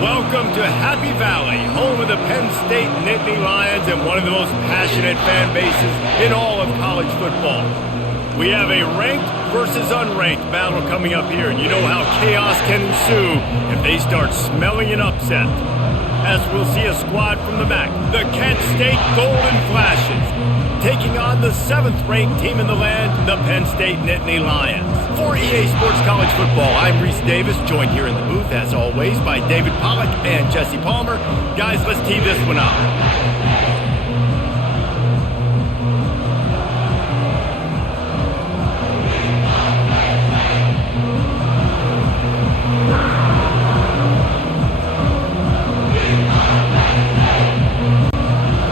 Welcome to Happy Valley, home of the Penn State Nittany Lions and one of the most passionate fan bases in all of college football. We have a ranked versus unranked battle coming up here, and you know how chaos can ensue if they start smelling an upset. As we'll see a squad from the MAC, the Kent State Golden Flashes, taking on the 7th-ranked team in the land, the Penn State Nittany Lions. For EA Sports College Football, I'm Reese Davis, joined here in the booth, as always, by David Pollack and Jesse Palmer. Guys, let's tee this one up.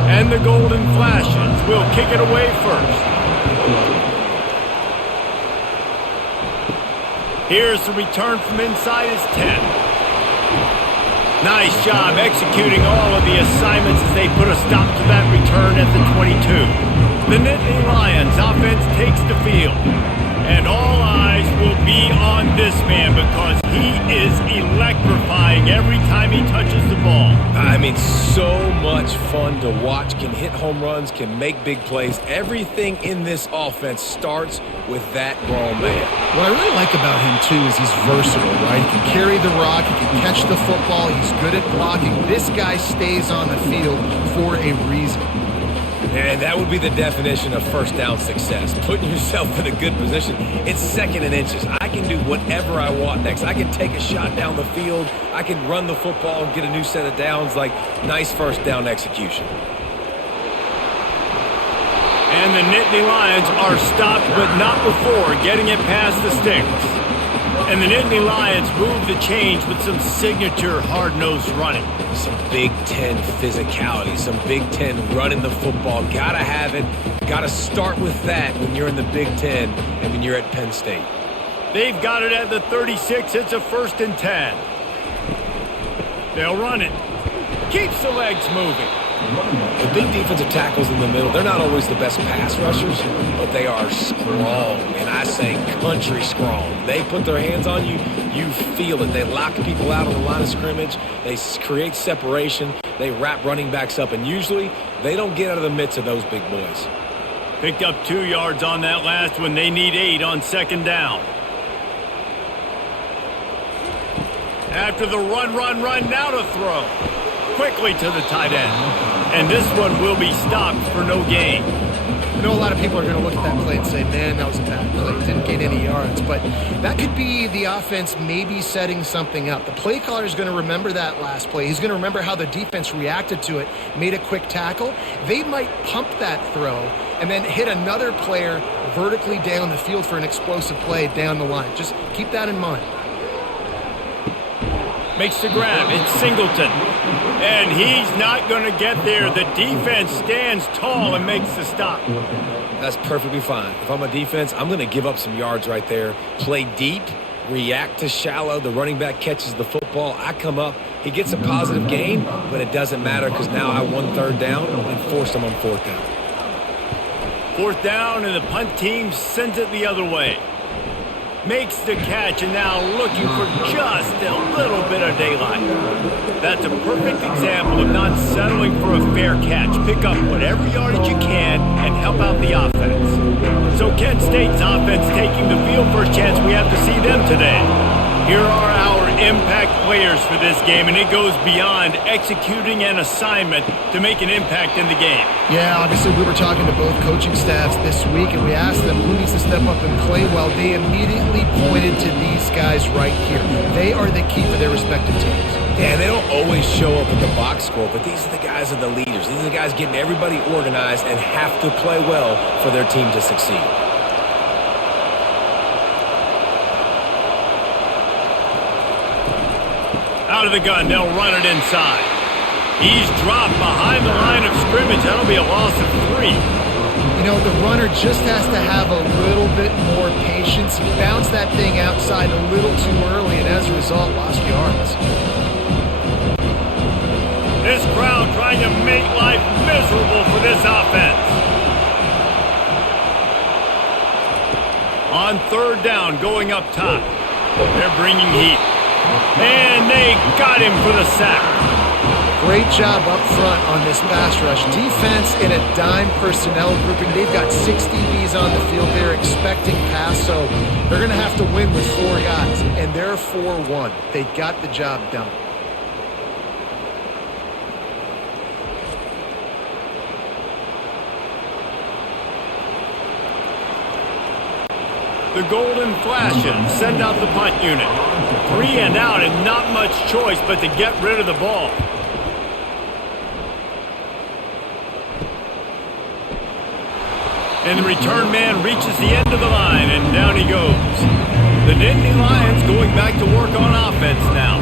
And the Golden Flashes will kick it away first. Here's the return from inside his 10. Nice job executing all of the assignments as they put a stop to that return at the 22. The Nittany Lions offense takes the field. And all eyes will be on this man because he is electrifying every time he touches the ball. I mean, so much fun to watch. Can hit home runs, can make big plays. Everything in this offense starts with that grown man. What I really like about him, too, is he's versatile, right? He can carry the rock, he can catch the football, he's good at blocking. This guy stays on the field for a reason. And that would be the definition of first down success. Putting yourself in a good position. It's second and inches. I can do whatever I want next. I can take a shot down the field. I can run the football and get a new set of downs. Like, nice first down execution. And the Nittany Lions are stopped, but not before getting it past the sticks. And the Nittany Lions move the change with some signature hard-nosed running. Some Big Ten physicality, some Big Ten running the football. Gotta have it. Gotta start with that when you're in the Big Ten and when you're at Penn State. They've got it at the 36. It's a 1st and 10. They'll run it. Keeps the legs moving. The big defensive tackles in the middle, they're not always the best pass rushers, but they are strong, and I say country strong. They put their hands on you, you feel it. They lock people out on the line of scrimmage. They create separation. They wrap running backs up, and usually they don't get out of the midst of those big boys. Picked up 2 yards on that last one. They need 8 on 2nd down. After the run, now to throw. Quickly to the tight end. And this one will be stopped for no gain. I know a lot of people are going to look at that play and say, man, that was a bad play. Didn't gain any yards. But that could be the offense maybe setting something up. The play caller is going to remember that last play. He's going to remember how the defense reacted to it, made a quick tackle. They might pump that throw and then hit another player vertically down the field for an explosive play down the line. Just keep that in mind. Makes the grab. It's Singleton. And he's not going to get there. The defense stands tall and makes the stop. That's perfectly fine. If I'm a defense, I'm going to give up some yards right there. Play deep, react to shallow. The running back catches the football. I come up. He gets a positive gain, but it doesn't matter because now I won 3rd down and forced him on 4th down. 4th down, and the punt team sends it the other way. Makes the catch, and now looking for just a little bit of daylight. That's a perfect example of not settling for a fair catch. Pick up whatever yardage you can and help out the offense. So Kent State's offense taking the field. First chance we have to see them today. Here are our impact players for this game, and it goes beyond executing an assignment to make an impact in the game. Yeah, obviously we were talking to both coaching staffs this week, and we asked them who needs to step up and play well. They immediately pointed to these guys right here. They are the key for their respective teams. Yeah, they don't always show up at the box score, but these are the guys that are the leaders. These are the guys getting everybody organized and have to play well for their team to succeed. Out of the gun, they'll run it inside. He's dropped behind the line of scrimmage. That'll be a loss of 3. You know, the runner just has to have a little bit more patience. He bounced that thing outside a little too early, and as a result, lost yards. This crowd trying to make life miserable for this offense. On 3rd down, going up top. They're bringing heat. And they got him for the sack. Great job up front on this pass rush. Defense in a dime personnel grouping. They've got 6 DBs on the field. They're expecting pass, so they're going to have to win with 4 guys. And they're 4-1. They got the job done. The Golden Flashes send out the punt unit. 3 and out and not much choice but to get rid of the ball. And the return man reaches the end of the line, and down he goes. The Nittany Lions going back to work on offense now.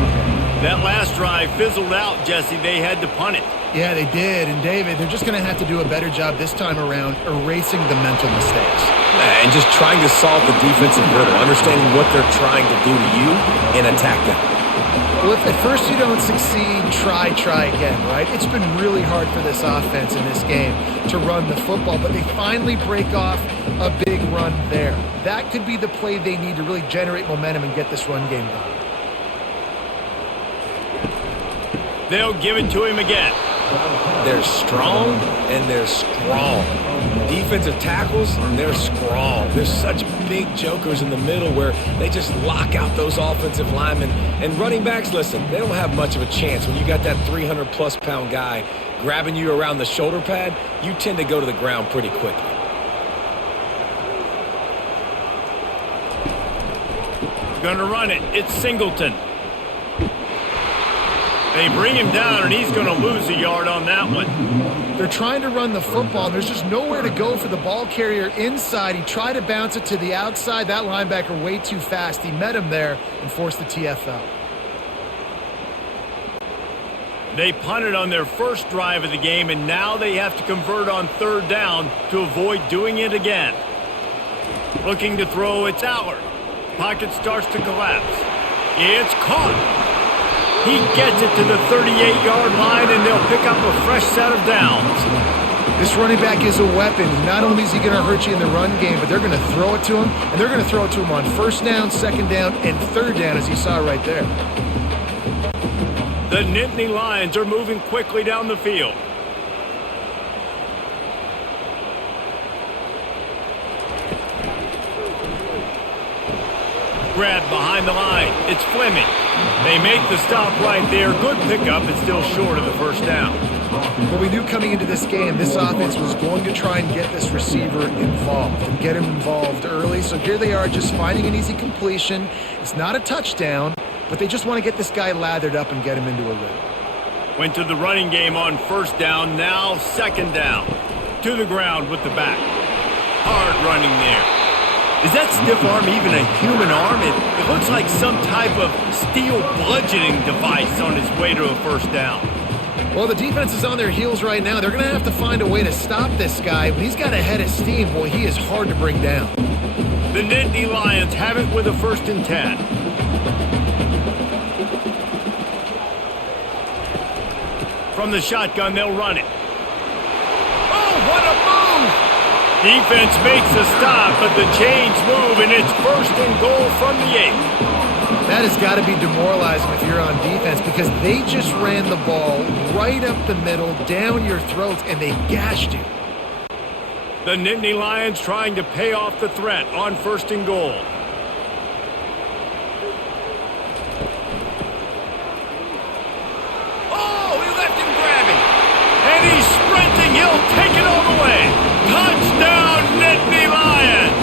That last drive fizzled out, Jesse. They had to punt it. Yeah, they did. And, David, they're just going to have to do a better job this time around erasing the mental mistakes. And just trying to solve the defensive hurdle, understanding what they're trying to do to you and attack them. Well, if at first you don't succeed, try again, right? It's been really hard for this offense in this game to run the football, but they finally break off a big run there. That could be the play they need to really generate momentum and get this run game going. They'll give it to him again. They're strong and they're strong. Defensive tackles, they're strong. There's such big jokers in the middle where they just lock out those offensive linemen. And running backs, listen, they don't have much of a chance. When you got that 300-plus pound guy grabbing you around the shoulder pad, you tend to go to the ground pretty quickly. Gonna run it. It's Singleton. They bring him down, and he's going to lose a yard on that one. They're trying to run the football, and there's just nowhere to go for the ball carrier inside. He tried to bounce it to the outside. That linebacker way too fast. He met him there and forced the TFL. They punted on their first drive of the game, and now they have to convert on 3rd down to avoid doing it again. Looking to throw, it's Allard. Pocket starts to collapse. It's caught. He gets it to the 38-yard line, and they'll pick up a fresh set of downs. This running back is a weapon. Not only is he going to hurt you in the run game, but they're going to throw it to him, and they're going to throw it to him on 1st down, 2nd down, and 3rd down, as you saw right there. The Nittany Lions are moving quickly down the field. Grab behind the line. It's Fleming. They make the stop right there. Good pickup, but still short of the 1st down. Well, we knew coming into this game, this offense was going to try and get this receiver involved and get him involved early. So here they are just finding an easy completion. It's not a touchdown, but they just want to get this guy lathered up and get him into a rhythm. Went to the running game on 1st down, now 2nd down. To the ground with the back. Hard running there. Is that stiff arm even a human arm? It looks like some type of steel bludgeoning device on its way to a 1st down. Well, the defense is on their heels right now. They're going to have to find a way to stop this guy. When he's got a head of steam, boy, he is hard to bring down. The Nittany Lions have it with a 1st and 10. From the shotgun, they'll run it. Oh, what a move! Defense makes a stop, but the chains move, and it's 1st and goal from the 8. That has got to be demoralizing if you're on defense because they just ran the ball right up the middle, down your throat, and they gashed you. The Nittany Lions trying to pay off the threat on 1st and goal. Oh, he left him grabbing. And he's sprinting. He'll take it all the way. Touchdown, Nittany Lions.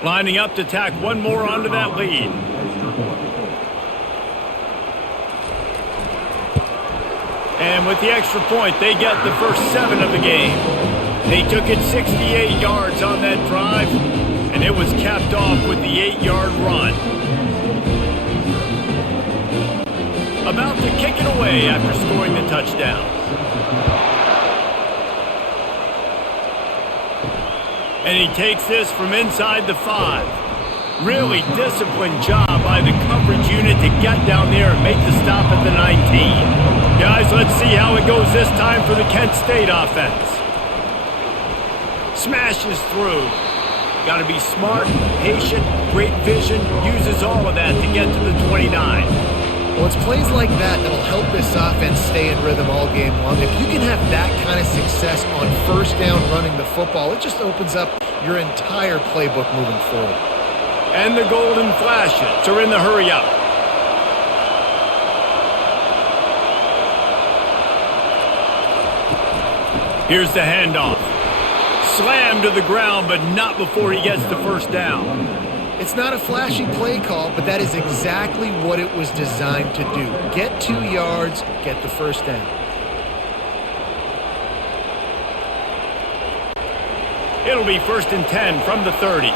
Lining up to tack one more onto that lead. And with the extra point, they get the first 7 of the game. They took it 68 yards on that drive, and it was capped off with the 8-yard run. kick it away after scoring the touchdown. And he takes this from inside the 5. Really disciplined job by the coverage unit to get down there and make the stop at the 19. Guys, let's see how it goes this time for the Kent State offense. Smashes through. Got to be smart, patient, great vision, uses all of that to get to the 29. Well, it's plays like that that'll help this offense stay in rhythm all game long. If you can have that kind of success on first down running the football, it just opens up your entire playbook moving forward. And the golden flashes are in the hurry up. Here's the handoff. Slammed to the ground, but not before he gets the first down. It's not a flashy play call, but that is exactly what it was designed to do. Get 2 yards, get the first down. It'll be 1st and 10 from the 30.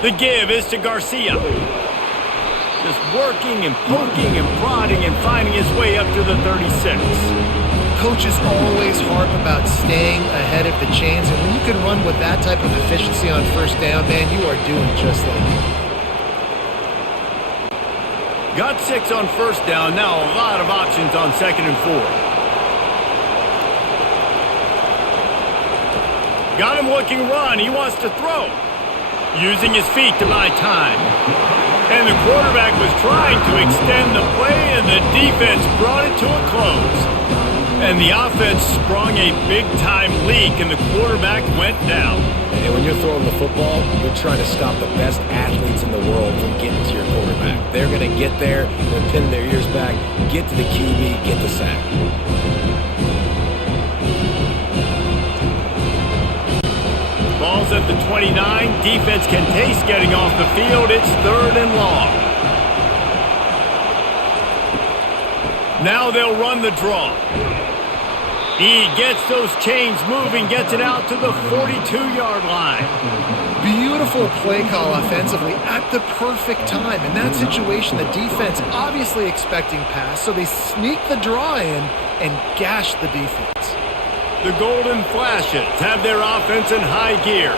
The give is to Garcia. Just working and poking and prodding and finding his way up to the 36. Coaches always harp about staying ahead of the chains, and when you can run with that type of efficiency on first down, man, you are doing just that. Got 6 on first down. Now a lot of options on 2nd and 4. Got him looking run. He wants to throw. Using his feet to buy time. And the quarterback was trying to extend the play, and the defense brought it to a close. And the offense sprung a big-time leak, and the quarterback went down. And when you're throwing the football, you're trying to stop the best athletes in the world from getting to your quarterback. They're going to get there, they're pinning their ears back, get to the QB, get the sack. Ball's at the 29. Defense can taste getting off the field. It's 3rd and long. Now they'll run the draw. He gets those chains moving, gets it out to the 42-yard line. Beautiful play call offensively at the perfect time. In that situation, the defense obviously expecting pass, so they sneak the draw in and gash the defense. The Golden Flashes have their offense in high gear.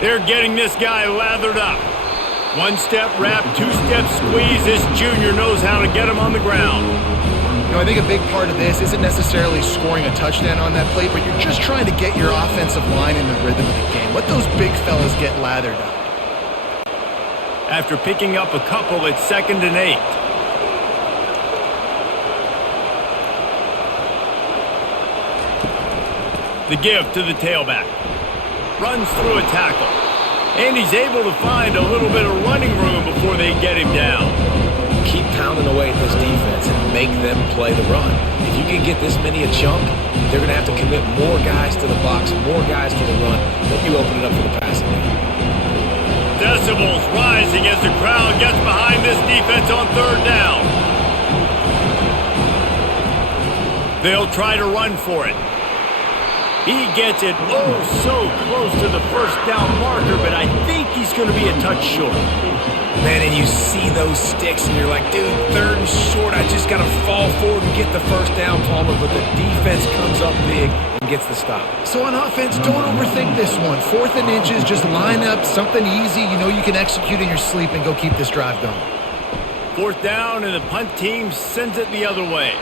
They're getting this guy lathered up. 1-step wrap, 2-step squeeze. This junior knows how to get him on the ground. You know, I think a big part of this isn't necessarily scoring a touchdown on that play, but you're just trying to get your offensive line in the rhythm of the game. Let those big fellas get lathered up. After picking up a couple, it's 2nd and 8. The give to the tailback. Runs through a tackle. And he's able to find a little bit of running room before they get him down. Keep pounding away at this defense and make them play the run. If you can get this many a chunk, they're going to have to commit more guys to the box, more guys to the run. Then you open it up for the passing game. Decibels rising as the crowd gets behind this defense on 3rd down. They'll try to run for it. He gets it so close to the first down marker, but I think he's going to be a touch short. Man, and you see those sticks, and you're like, dude, 3rd and short. I just got to fall forward and get the first down, Palmer, but the defense comes up big and gets the stop. So on offense, don't overthink this one. 4th and inches, just line up something easy. You know you can execute in your sleep and go keep this drive going. 4th down, and the punt team sends it the other way.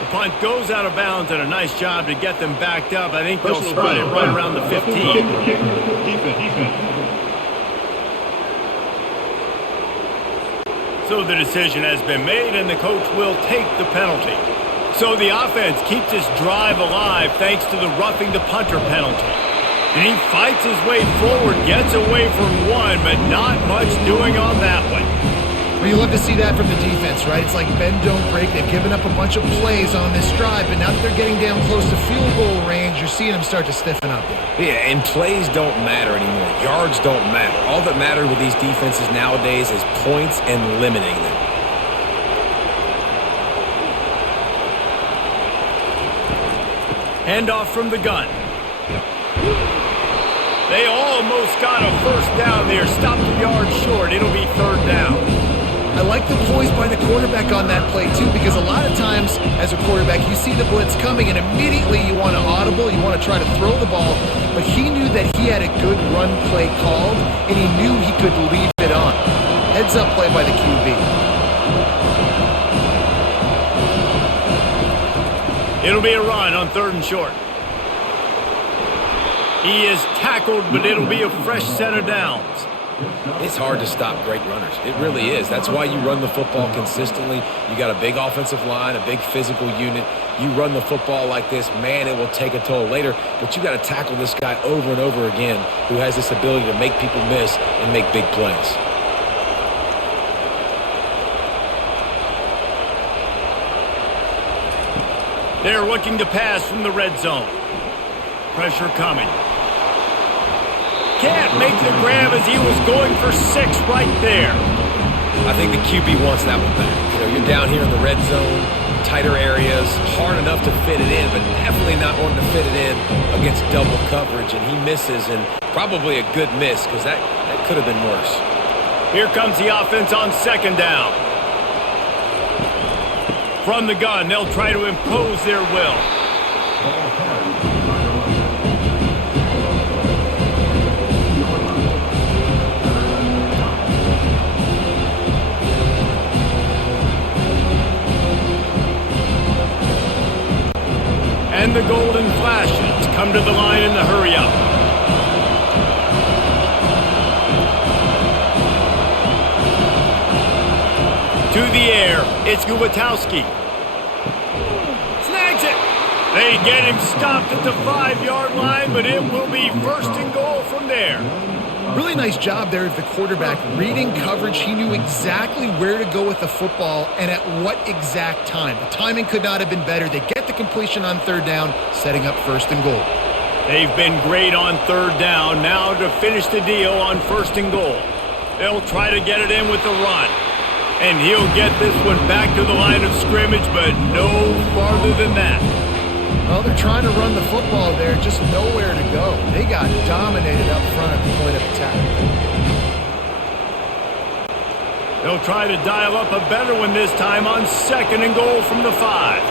The punt goes out of bounds, and a nice job to get them backed up. I think they'll spot it right around the 15. So the decision has been made, and the coach will take the penalty. So the offense keeps this drive alive thanks to the roughing the punter penalty. And he fights his way forward, gets away from one, but not much doing on that one. Well, you love to see that from the defense, right? It's like bend, don't break. They've given up a bunch of plays on this drive, but now that they're getting down close to field goal range, you're seeing them start to stiffen up. Yeah, and plays don't matter anymore. Yards don't matter. All that matters with these defenses nowadays is points and limiting them. Handoff from the gun. They almost got a first down there. Stopped a yard short. It'll be third down. I like the poise by the quarterback on that play, too, because a lot of times as a quarterback, you see the blitz coming, and immediately you want to audible, you want to try to throw the ball, but he knew that he had a good run play called, and he knew he could leave it on. Heads-up play by the QB. It'll be a run on third and short. He is tackled, but it'll be a fresh set of downs. It's hard to stop great runners. It really is. That's why you run the football consistently. You got a big offensive line, a big physical unit. You run the football like this, man, it will take a toll later. But you got to tackle this guy over and over again who has this ability to make people miss and make big plays. They're looking to pass from the red zone. Pressure coming. Can't make the grab as he was going for 6 right there. I think the QB wants that one back. You know, you're down here in the red zone, tighter areas, hard enough to fit it in, but definitely not wanting to fit it in against double coverage, and he misses, and probably a good miss because that could have been worse. Here comes the offense on second down. From the gun, they'll try to impose their will. And the golden flashes come to the line in the hurry-up. To the air, it's Gubitowski. Snags it. They get him stopped at the 5-yard line, but it will be first and goal from there. Really nice job there of the quarterback reading coverage. He knew exactly where to go with the football and at what exact time. The timing could not have been better. They get the completion on third down, setting up first and goal. They've been great on third down. Now to finish the deal on first and goal. They'll try to get it in with the run. And he'll get this one back to the line of scrimmage, but no farther than that. Well, they're trying to run the football there, just nowhere to go. They got dominated up front at the point of attack. They'll try to dial up a better one this time on second and goal from the 5.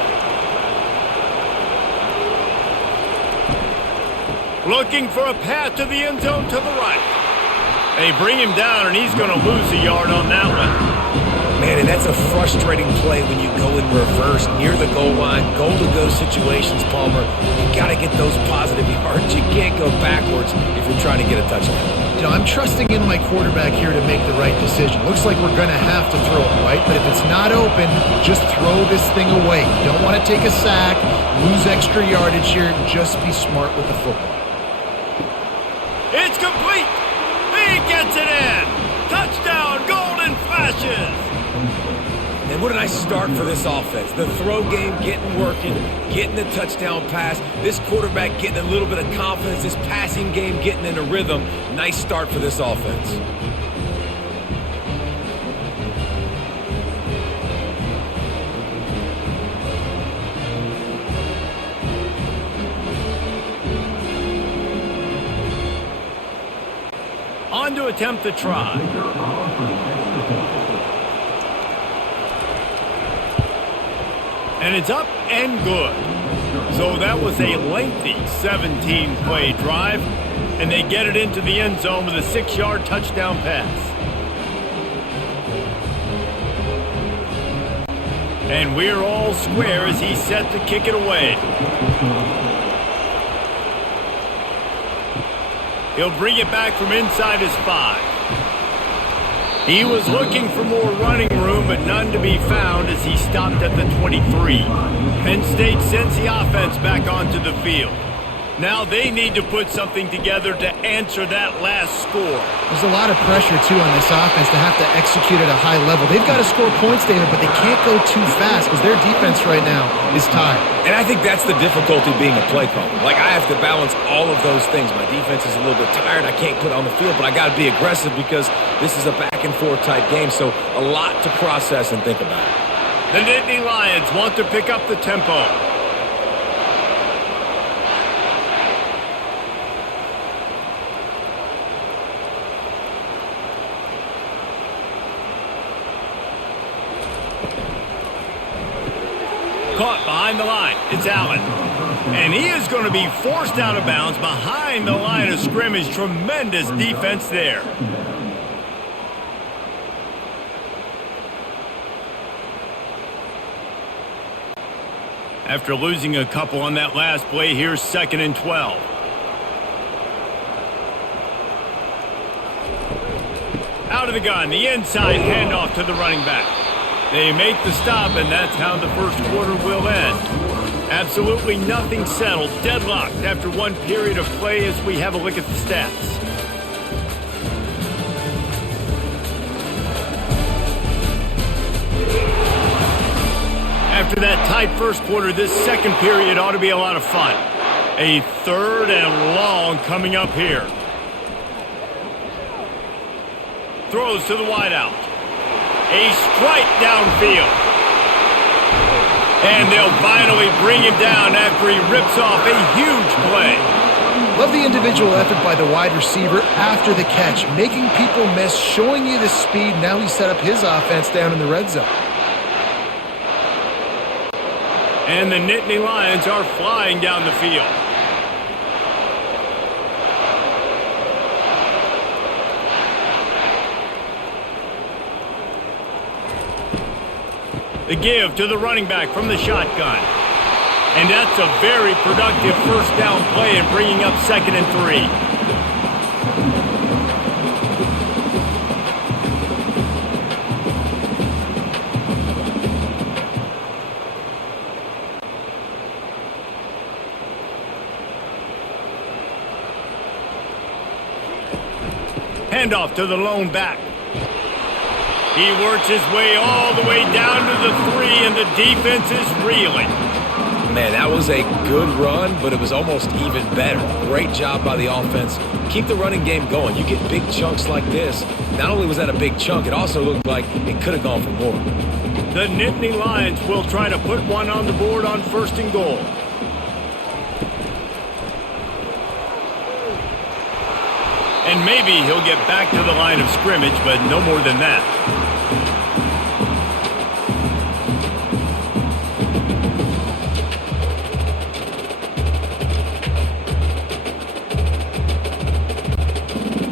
Looking for a path to the end zone to the right. They bring him down, and he's going to lose a yard on that one. Man, and that's a frustrating play when you go in reverse near the goal line, goal-to-go situations, Palmer. You got to get those positive yards. You can't go backwards if you're trying to get a touchdown. You know, I'm trusting in my quarterback here to make the right decision. Looks like we're going to have to throw it, right? But if it's not open, just throw this thing away. You don't want to take a sack, lose extra yardage here. Just be smart with the football. It's complete. He gets it in. Touchdown, golden flashes. And what a nice start for this offense. The throw game getting working, getting the touchdown pass. This quarterback getting a little bit of confidence. This passing game getting in a rhythm. Nice start for this offense. On to attempt the try. And it's up and good. So that was a lengthy 17-play drive, and they get it into the end zone with a 6-yard touchdown pass. And we're all square as he's set to kick it away. He'll bring it back from inside his 5. He was looking for more running room, but none to be found as he stopped at the 23. Penn State sends the offense back onto the field. Now they need to put something together to answer that last score. There's a lot of pressure, too, on this offense to have to execute at a high level. They've got to score points, David, but they can't go too fast because their defense right now is tired. And I think that's the difficulty being a play caller. Like, I have to balance all of those things. My defense is a little bit tired. I can't put it on the field, but I got to be aggressive because this is a back-and-forth type game, so a lot to process and think about. The Nittany Lions want to pick up the tempo. behind the line. It's Allen. And he is going to be forced out of bounds behind the line of scrimmage. Tremendous defense there. After losing a couple on that last play, here's 2nd and 12. Out of the gun, the inside handoff to the running back. They make the stop, and that's how the first quarter will end. Absolutely nothing settled, deadlocked after one period of play as we have a look at the stats. After that tight first quarter, this second period ought to be a lot of fun. A 3rd and long coming up here. Throws to the wideout. A strike downfield. And they'll finally bring him down after he rips off a huge play. Love the individual effort by the wide receiver after the catch, making people miss, showing you the speed. Now he set up his offense down in the red zone. And the Nittany Lions are flying down the field. The give to the running back from the shotgun. And that's a very productive first down play and bringing up 2nd and 3. Handoff to the lone back. He works his way all the way down to the 3, and the defense is reeling. Man, that was a good run, but it was almost even better. Great job by the offense. Keep the running game going. You get big chunks like this. Not only was that a big chunk, it also looked like it could have gone for more. The Nittany Lions will try to put one on the board on 1st and goal. And maybe he'll get back to the line of scrimmage, but no more than that.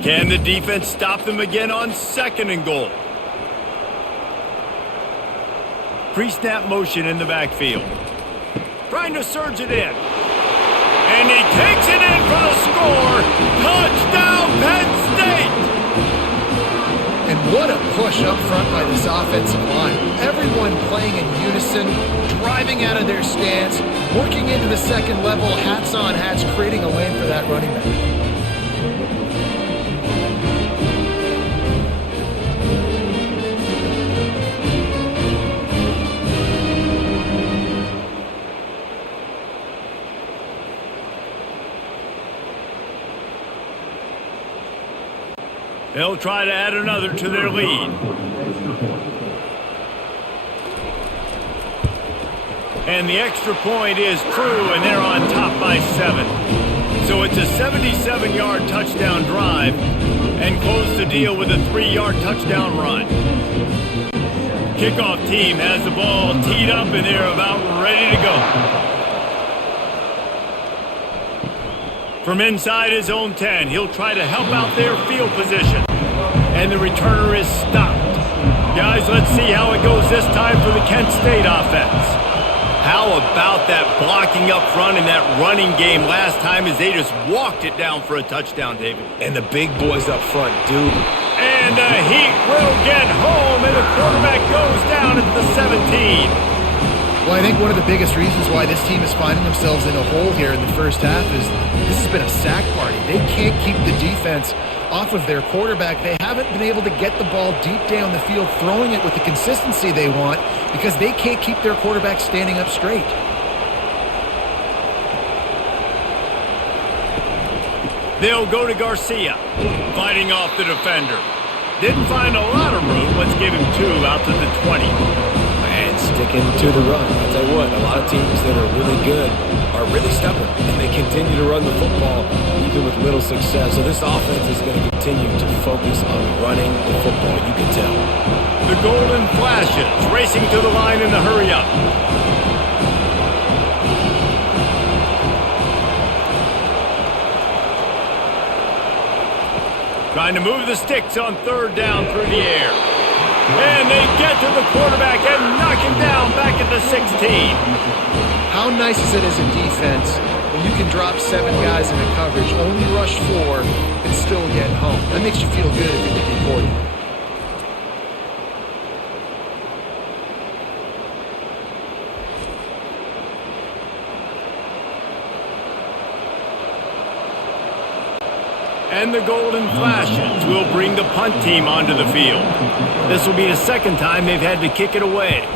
Can the defense stop them again on 2nd and goal? Pre-snap motion in the backfield. Trying to surge it in. And he takes it in for the score. Touchdown, Penn State! And what a push up front by this offensive line. Everyone playing in unison, driving out of their stance, working into the 2nd level, hats on hats, creating a lane for that running back. They'll try to add another to their lead. And the extra point is true, and they're on top by 7. So it's a 77-yard touchdown drive, and close the deal with a 3-yard touchdown run. Kickoff team has the ball teed up, and they're about ready to go. From inside his own 10, he'll try to help out their field position. And the returner is stopped. Guys, let's see how it goes this time for the Kent State offense. How about that blocking up front and that running game last time as they just walked it down for a touchdown, David? And the big boys up front, dude. And the Heat will get home, and the quarterback goes down at the 17. Well, I think one of the biggest reasons why this team is finding themselves in a hole here in the first half is this has been a sack party. They can't keep the defense off of their quarterback. They haven't been able to get the ball deep down the field, throwing it with the consistency they want because they can't keep their quarterback standing up straight. They'll go to Garcia, fighting off the defender. Didn't find a lot of room. Let's give him 2 out to the 20. And sticking to the run. I'll tell you what, a lot of teams that are really good are really stubborn, and they continue to run the football even with little success. So this offense is going to continue to focus on running the football, you can tell. The Golden Flashes racing to the line in the hurry-up. Trying to move the sticks on third down through the air. And they get to the quarterback and knock him down back at the 16. How nice is it as a defense when you can drop 7 guys into coverage, only rush 4, and still get home? That makes you feel good if you're the D coordinator. And the Golden Flashes will bring the punt team onto the field. This will be the second time they've had to kick it away.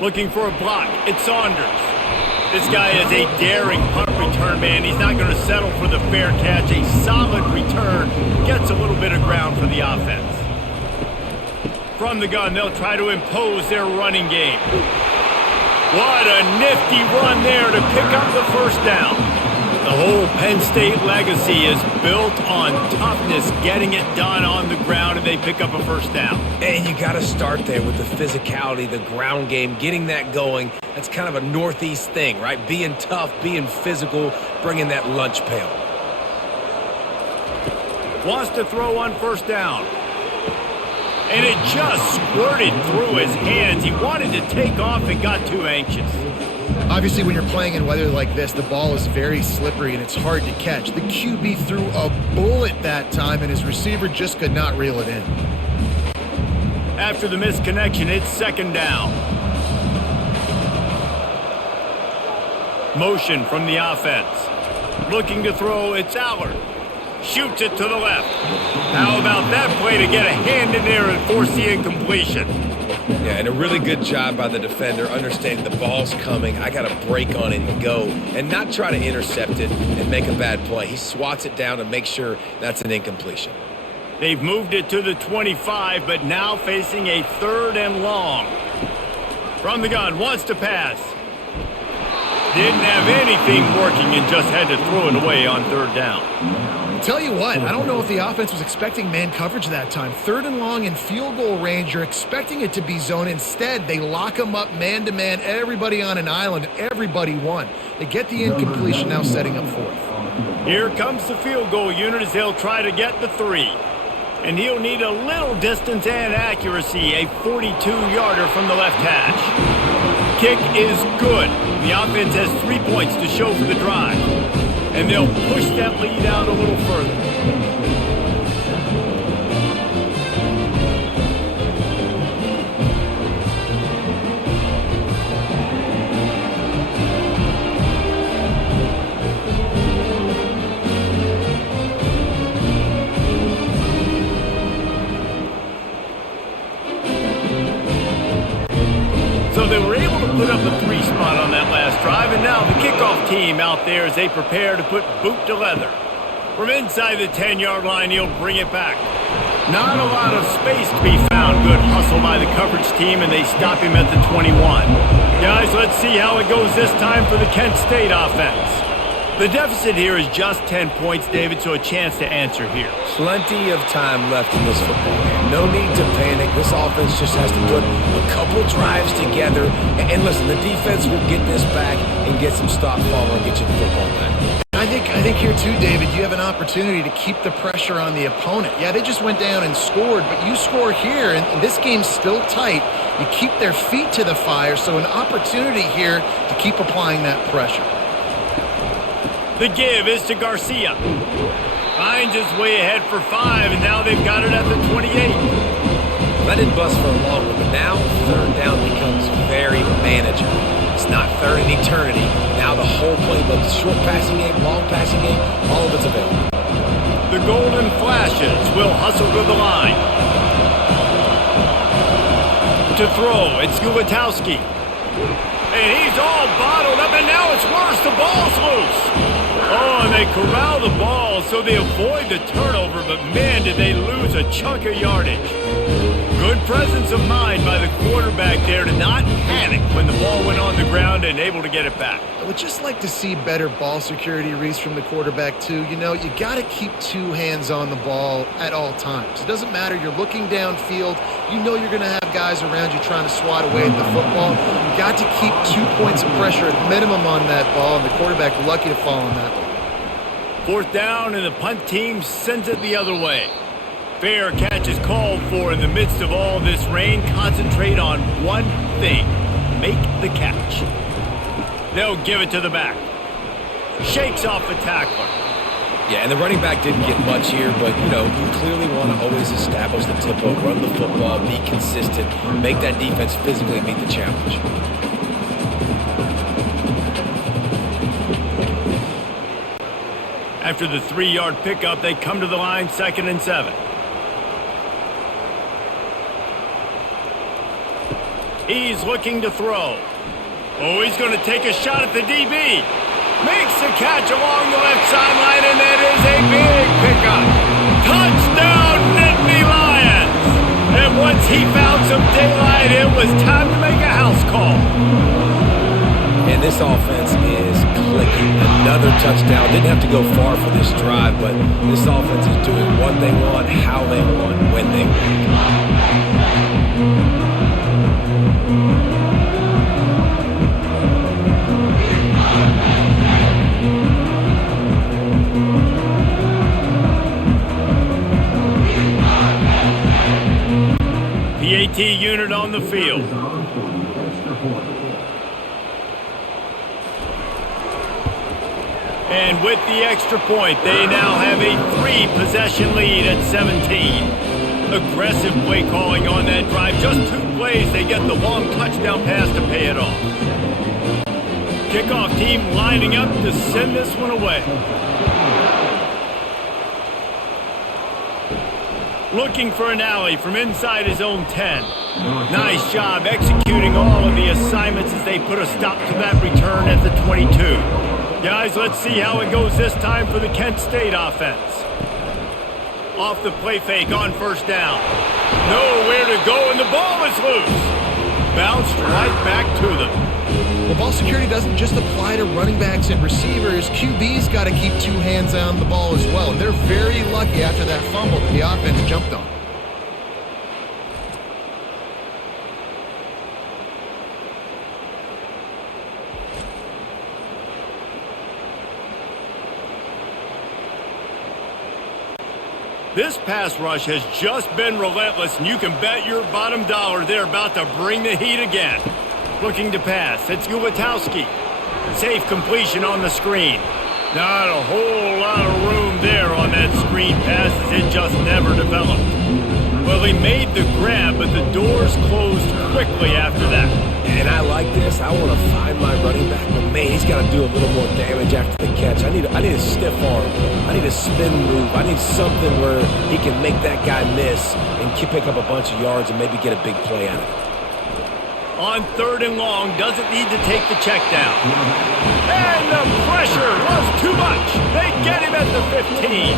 Looking for a block. It's Saunders. This guy is a daring punt return man. He's not going to settle for the fair catch. A solid return. Gets a little bit of ground for the offense. From the gun, they'll try to impose their running game. What a nifty run there to pick up the first down. The whole Penn State legacy is built on toughness, getting it done on the ground, and they pick up a first down. And you got to start there with the physicality, the ground game, getting that going. That's kind of a Northeast thing, right? Being tough, being physical, bringing that lunch pail. Wants to throw on first down. And it just squirted through his hands. He wanted to take off and got too anxious. Obviously, when you're playing in weather like this, the ball is very slippery and it's hard to catch. The QB threw a bullet that time, and his receiver just could not reel it in. After the misconnection, it's second down. Motion from the offense. Looking to throw, it's Allard. Shoots it to the left. How about that play to get a hand in there and force the incompletion? Yeah, and a really good job by the defender, understanding the ball's coming. I got to break on it and go, and not try to intercept it and make a bad play. He swats it down and makes sure that's an incompletion. They've moved it to the 25, but now facing a third and long. From the gun, wants to pass. Didn't have anything working and just had to throw it away on third down. Tell you what, I don't know if the offense was expecting man coverage that time. Third and long in field goal range, you're expecting it to be zone. Instead, they lock them up man-to-man, everybody on an island, everybody won. They get the incompletion, now setting up fourth. Here comes the field goal unit as they'll try to get the 3. And he'll need a little distance and accuracy, a 42-yarder from the left hash. Kick is good. The offense has 3 points to show for the drive. And they'll push that lead out a little further. So they were able to put up a 3 spot on that last drive, and now the kickoff team out there as they prepare to put boot to leather. From inside the 10-yard line, he'll bring it back. Not a lot of space to be found. Good hustle by the coverage team, and they stop him at the 21. Guys, let's see how it goes this time for the Kent State offense. The deficit here is just 10 points, David, so a chance to answer here. Plenty of time left in this football game. No need to panic. This offense just has to put a couple drives together. And listen, the defense will get this back and get some stop follow and get you the football back. I think here too, David, you have an opportunity to keep the pressure on the opponent. Yeah, they just went down and scored, but you score here, and this game's still tight. You keep their feet to the fire, so an opportunity here to keep applying that pressure. The give is to Garcia. Finds his way ahead for 5, and now they've got it at the 28. That didn't bust for a long one, but now third down becomes very manageable. It's not third in eternity. Now the whole playbook, short passing game, long passing game, all of it's available. The Golden Flashes will hustle to the line. To throw, it's Gulatowski. And he's all bottled up, and now it's worse. The ball's loose. Oh, and they corral the ball, so they avoid the turnover, but man, did they lose a chunk of yardage. Good presence of mind by the quarterback there to not panic when the ball went on the ground and able to get it back. I would just like to see better ball security, Reese, from the quarterback, too. You know, you got to keep 2 hands on the ball at all times. It doesn't matter. You're looking downfield. You know you're going to have guys around you trying to swat away at the football. You got to keep 2 points of pressure at minimum on that ball, and the quarterback lucky to fall on that one. Fourth down, and the punt team sends it the other way. Fair catch is called for in the midst of all this rain. Concentrate on one thing. Make the catch. They'll give it to the back. Shakes off the tackler. Yeah, and the running back didn't get much here, but, you clearly want to always establish the tempo, run the football, be consistent, make that defense physically meet the challenge. After the 3-yard pickup, they come to the line, 2nd and 7. He's looking to throw. Oh, he's going to take a shot at the DB. Makes the catch along the left sideline, and that is a big pickup. Touchdown, Nittany Lions! And once he found some daylight, it was time to make a house call. And this offense is clicking. Another touchdown. Didn't have to go far for this drive, but this offense is doing what they want, how they want, when they want. PAT unit on the field. And with the extra point, they now have a 3-possession lead at 17. Aggressive play calling on that drive. Just 2 plays, they get the long touchdown pass to pay it off. Kickoff team lining up to send this one away. Looking for an alley from inside his own 10. Nice job executing all of the assignments as they put a stop to that return at the 22. Guys, let's see how it goes this time for the Kent State offense. Off the play fake on first down. Nowhere to go, and the ball is loose. Bounced right back to them. Well, ball security doesn't just apply to running backs and receivers. QB's got to keep 2 hands on the ball as well. And they're very lucky after that fumble that the offense jumped on. This pass rush has just been relentless, and you can bet your bottom dollar they're about to bring the heat again. Looking to pass. It's Ulatowski. Safe completion on the screen. Not a whole lot of room there on that screen pass as it just never developed. Well, he made the grab, but the doors closed quickly after that. And I like this. I want to find my running back, but man, he's got to do a little more damage after the catch. I need a stiff arm. I need a spin move. I need something where he can make that guy miss and pick up a bunch of yards and maybe get a big play out of it. On 3rd and long, doesn't need to take the check down. And the pressure was too much. They get him at the 15.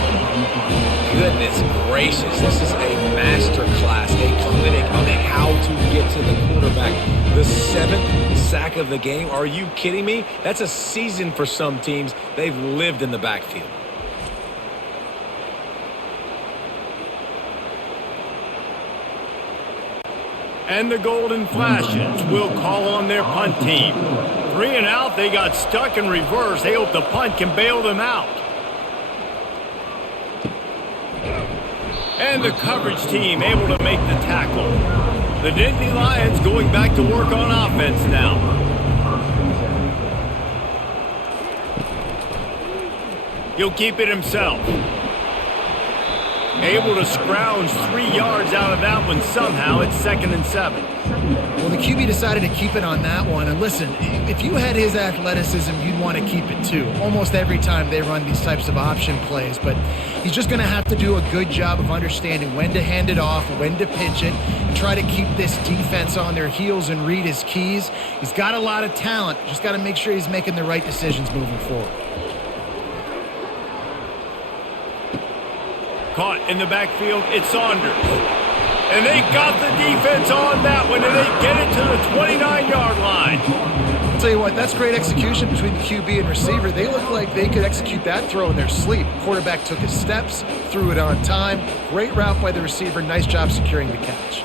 Goodness gracious, this is a master class, a clinic on how to get to the quarterback. The 7th sack of the game. Are you kidding me? That's a season for some teams. They've lived in the backfield. And the Golden Flashes will call on their punt team. 3 and out, they got stuck in reverse. They hope the punt can bail them out. And the coverage team able to make the tackle. The Nittany Lions going back to work on offense now. He'll keep it himself. Able to scrounge 3 yards out of that one somehow. It's 2nd and 7. Well, the QB decided to keep it on that one. And listen, if you had his athleticism, you'd want to keep it too. Almost every time they run these types of option plays. But he's just going to have to do a good job of understanding when to hand it off, when to pitch it, and try to keep this defense on their heels and read his keys. He's got a lot of talent. Just got to make sure he's making the right decisions moving forward. Caught in the backfield, it's Saunders. And they got the defense on that one, and they get it to the 29-yard line. I'll tell you what, that's great execution between the QB and receiver. They look like they could execute that throw in their sleep. Quarterback took his steps, threw it on time. Great route by the receiver. Nice job securing the catch.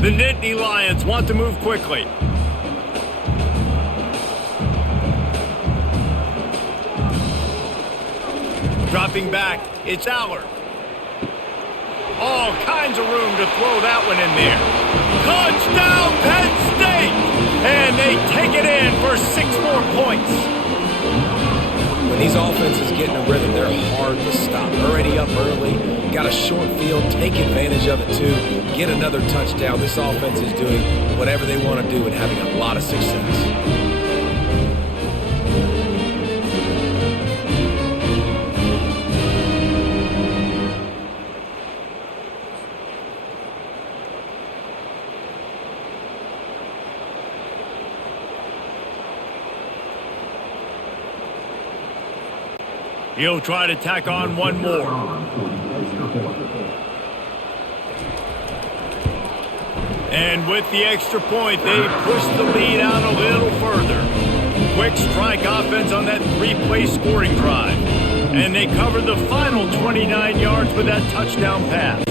The Nittany Lions want to move quickly. Dropping back, it's Allard. All kinds of room to throw that one in there. Touchdown, Penn State! And they take it in for 6 more points. When these offenses get in a rhythm, they're hard to stop. Already up early, got a short field, take advantage of it too, get another touchdown. This offense is doing whatever they want to do and having a lot of success. He'll try to tack on one more. And with the extra point, they push the lead out a little further. Quick strike offense on that 3-play scoring drive. And they cover the final 29 yards with that touchdown pass.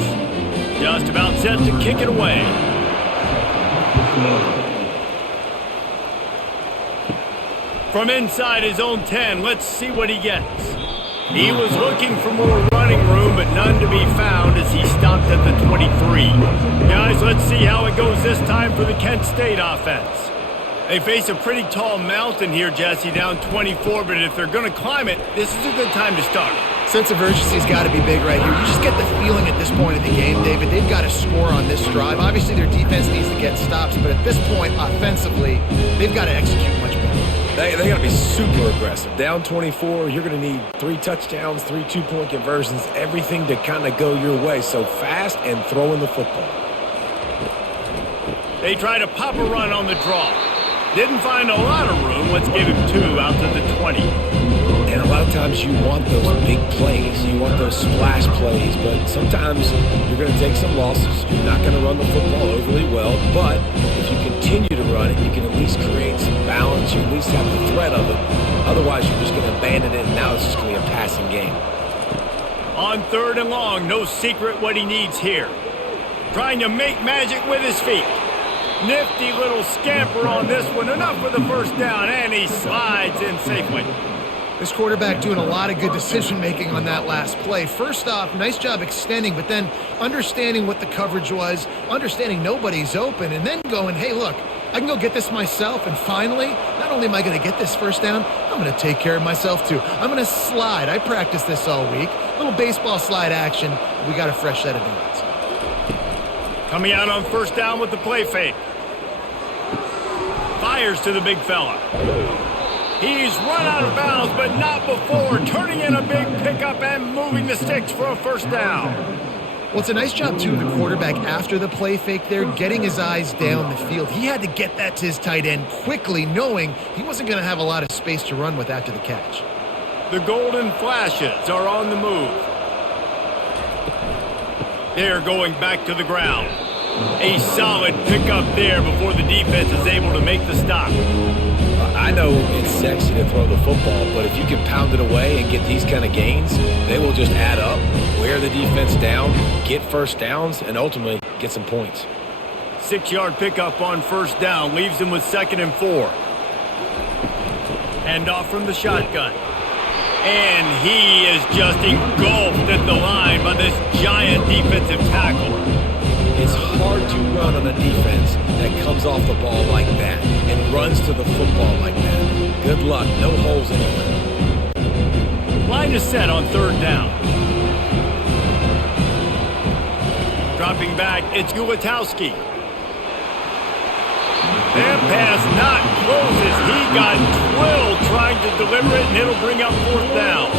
Just about set to kick it away. From inside his own 10, let's see what he gets. He was looking for more running room, but none to be found as he stopped at the 23. Guys, let's see how it goes this time for the Kent State offense. They face a pretty tall mountain here, Jesse, down 24, but if they're going to climb it, this is a good time to start. Sense of urgency's got to be big right here. You just get the feeling at this point of the game, David, they've got to score on this drive. Obviously, their defense needs to get stops, but at this point, offensively, they've got to execute much better. They got to be super aggressive. Down 24, you're going to need 3 touchdowns, 3 2-point conversions, everything to kind of go your way. So fast and throwing the football. They try to pop a run on the draw. Didn't find a lot of room. Let's give him 2 out to the 20. And a lot of times you want those big plays. You want those splash plays. But sometimes you're going to take some losses. You're not going to run the football overly well. But if you continue to run it, you can at least create some balance. You at least have the threat of it. Otherwise, you're just going to abandon it, and now it's just going to be a passing game. On 3rd and long, no secret what he needs here. Trying to make magic with his feet. Nifty little scamper on this one. Enough for the first down, and he slides in safely. This quarterback doing a lot of good decision-making on that last play. First off, nice job extending, but then understanding what the coverage was, understanding nobody's open, and then going, hey, look, I can go get this myself, and finally, not only am I going to get this first down, I'm going to take care of myself too. I'm going to slide. I practiced this all week. Little baseball slide action. We got a fresh set of downs. Coming out on 1st down with the play fake. Fires to the big fella. He's run out of bounds, but not before turning in a big pickup and moving the sticks for a 1st down. Well, it's a nice job, too, of the quarterback after the play fake there, getting his eyes down the field. He had to get that to his tight end quickly, knowing he wasn't going to have a lot of space to run with after the catch. The Golden Flashes are on the move. They're going back to the ground. A solid pickup there before the defense is able to make the stop. I know it's sexy to throw the football, but if you can pound it away and get these kind of gains, they will just add up, wear the defense down, get 1st downs, and ultimately get some points. 6-yard pickup on 1st down leaves him with 2nd and 4. Hand off from the shotgun. And he is just engulfed at the line by this giant defensive tackle. It's hard to run on a defense that comes off the ball like that and runs to the football like that. Good luck. No holes anywhere. Line is set on 3rd down. Dropping back, it's Gulatowski. That pass not close as he got drilled trying to deliver it, and it'll bring up 4th down.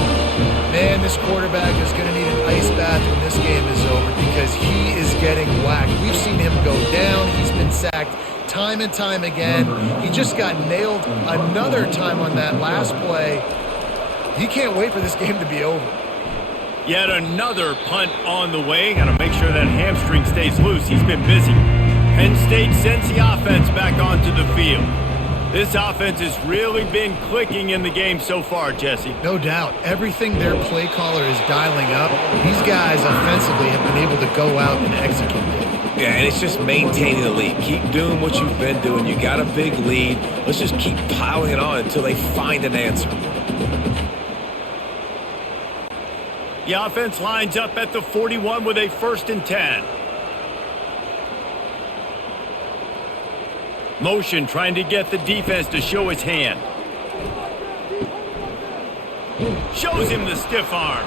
Man, this quarterback is going to need an ice bath when this game is over because he is getting whacked. We've seen him go down. He's been sacked time and time again. He just got nailed another time on that last play. He can't wait for this game to be over. Yet another punt on the way. Got to make sure that hamstring stays loose. He's been busy. Penn State sends the offense back onto the field. This offense has really been clicking in the game so far, Jesse. No doubt. Everything their play caller is dialing up, these guys offensively have been able to go out and execute it. Yeah, and it's just maintaining the lead. Keep doing what you've been doing. You got a big lead. Let's just keep piling it on until they find an answer. The offense lines up at the 41 with a 1st and 10. Motion trying to get the defense to show his hand. Shows him the stiff arm.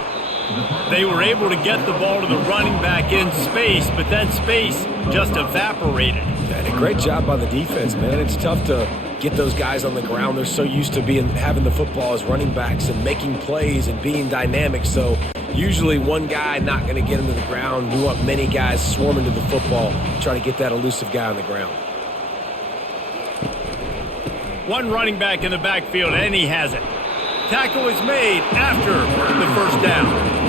They were able to get the ball to the running back in space, but that space just evaporated. And a great job by the defense, man. It's tough to get those guys on the ground. They're so used to having the football as running backs and making plays and being dynamic. So usually one guy not going to get into the ground. We want many guys swarming to the football, try to get that elusive guy on the ground. One running back in the backfield, and he has it. Tackle is made after the 1st down.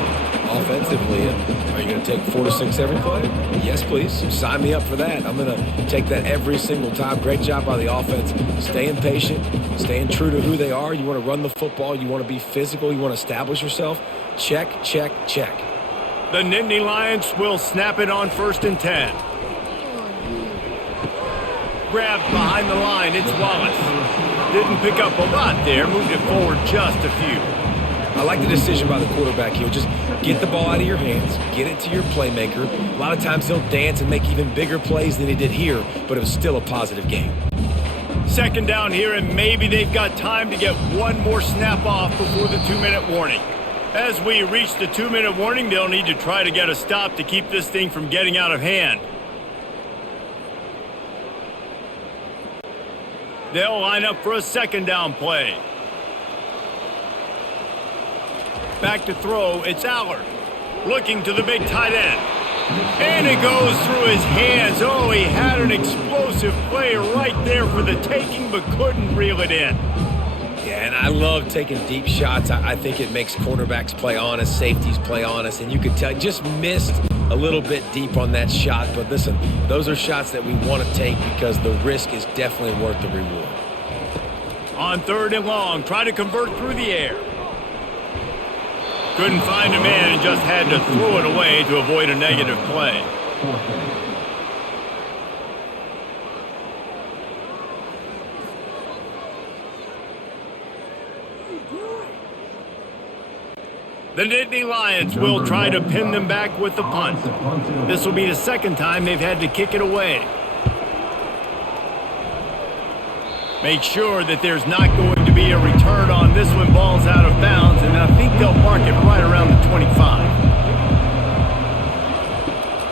Offensively, are you going to take 4 to 6 every play? Yes, please. Sign me up for that. I'm going to take that every single time. Great job by the offense. Staying patient, staying true to who they are. You want to run the football. You want to be physical. You want to establish yourself. Check, check, check. The Nittany Lions will snap it on 1st and 10. Grabbed behind the line. It's Wallace. Didn't pick up a lot there. Moved it forward just a few. I like the decision by the quarterback here. Just get the ball out of your hands, get it to your playmaker. A lot of times he'll dance and make even bigger plays than he did here, but it was still a positive game. 2nd down here, and maybe they've got time to get one more snap off before the 2-minute warning. As we reach the 2-minute warning, they'll need to try to get a stop to keep this thing from getting out of hand. They'll line up for a 2nd down play. Back to throw, it's Allard. Looking to the big tight end. And it goes through his hands. Oh, he had an explosive play right there for the taking, but couldn't reel it in. Yeah, and I love taking deep shots. I think it makes cornerbacks play honest, safeties play honest, and you could tell just missed a little bit deep on that shot. But listen, those are shots that we want to take because the risk is definitely worth the reward. On 3rd and long, try to convert through the air. Couldn't find a man and just had to throw it away to avoid a negative play. The Nittany Lions will try to pin them back with the punt. This will be the 2nd time they've had to kick it away. Make sure that there's not going to be a return on this one. Ball's out of bounds, and I think they'll mark it right around the 25.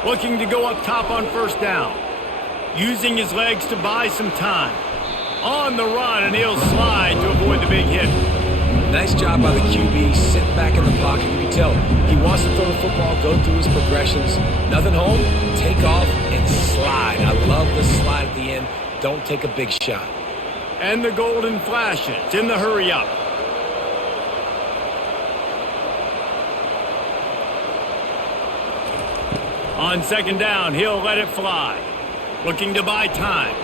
Looking to go up top on 1st down. Using his legs to buy some time. On the run, and he'll slide to avoid the big hit. Nice job by the QB, sitting back in the pocket. You can tell he wants to throw the football, go through his progressions. Nothing home, take off, and slide. I love the slide at the end. Don't take a big shot. And the golden flashes in the hurry up. On 2nd down, he'll let it fly. Looking to buy time.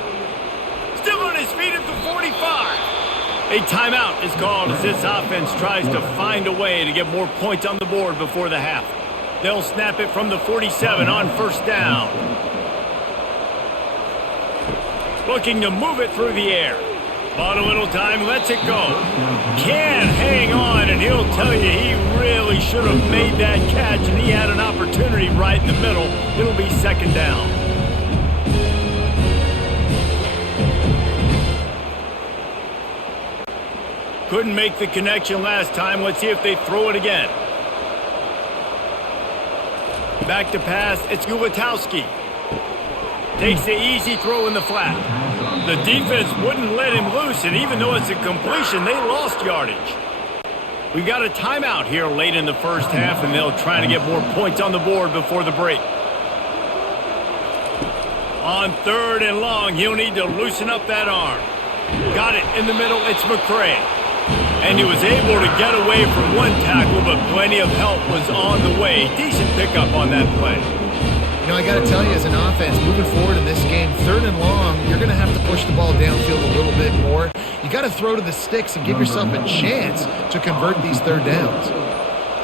Still on his feet at the 45. A timeout is called as this offense tries to find a way to get more points on the board before the half. They'll snap it from the 47 on 1st down. Looking to move it through the air. Bought a little time, lets it go. Can hang on, and he'll tell you he really should have made that catch, and he had an opportunity right in the middle. It'll be 2nd down. Couldn't make the connection last time. Let's see if they throw it again. Back to pass, it's Gulitowski. Takes the easy throw in the flat. The defense wouldn't let him loose, and even though it's a completion, they lost yardage. We've got a timeout here late in the 1st half, and they'll try to get more points on the board before the break. On 3rd and long, he'll need to loosen up that arm. Got it in the middle, it's McCray. And he was able to get away from one tackle, but plenty of help was on the way. Decent pickup on that play. You know, I got to tell you, as an offense, moving forward in this game, 3rd and long, you're going to have to push the ball downfield a little bit more. to throw to the sticks and give yourself a chance to convert these third downs.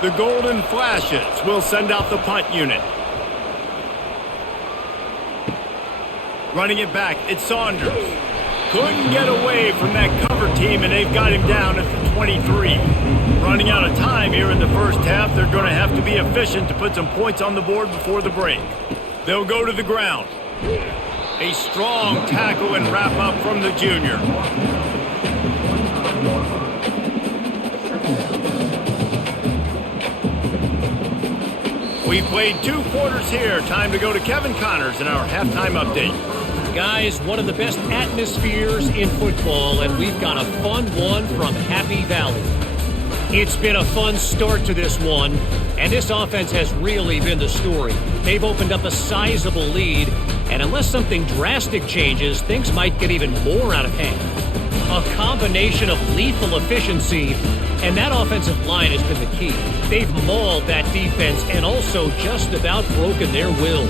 The Golden Flashes will send out the punt unit. Running it back, it's Saunders. Couldn't get away from that cover team, and they've got him down at the 23. Running out of time here in the first half, they're going to have to be efficient to put some points on the board before the break. They'll go to the ground. A strong tackle and wrap up from the junior. We've played 2 quarters here. Time to go to Kevin Connors in our halftime update. Guys, one of the best atmospheres in football, and we've got a fun one from Happy Valley. It's been a fun start to this one, and this offense has really been the story. They've opened up a sizable lead, and unless something drastic changes, things might get even more out of hand. A combination of lethal efficiency, and that offensive line has been the key. They've mauled that defense and also just about broken their will.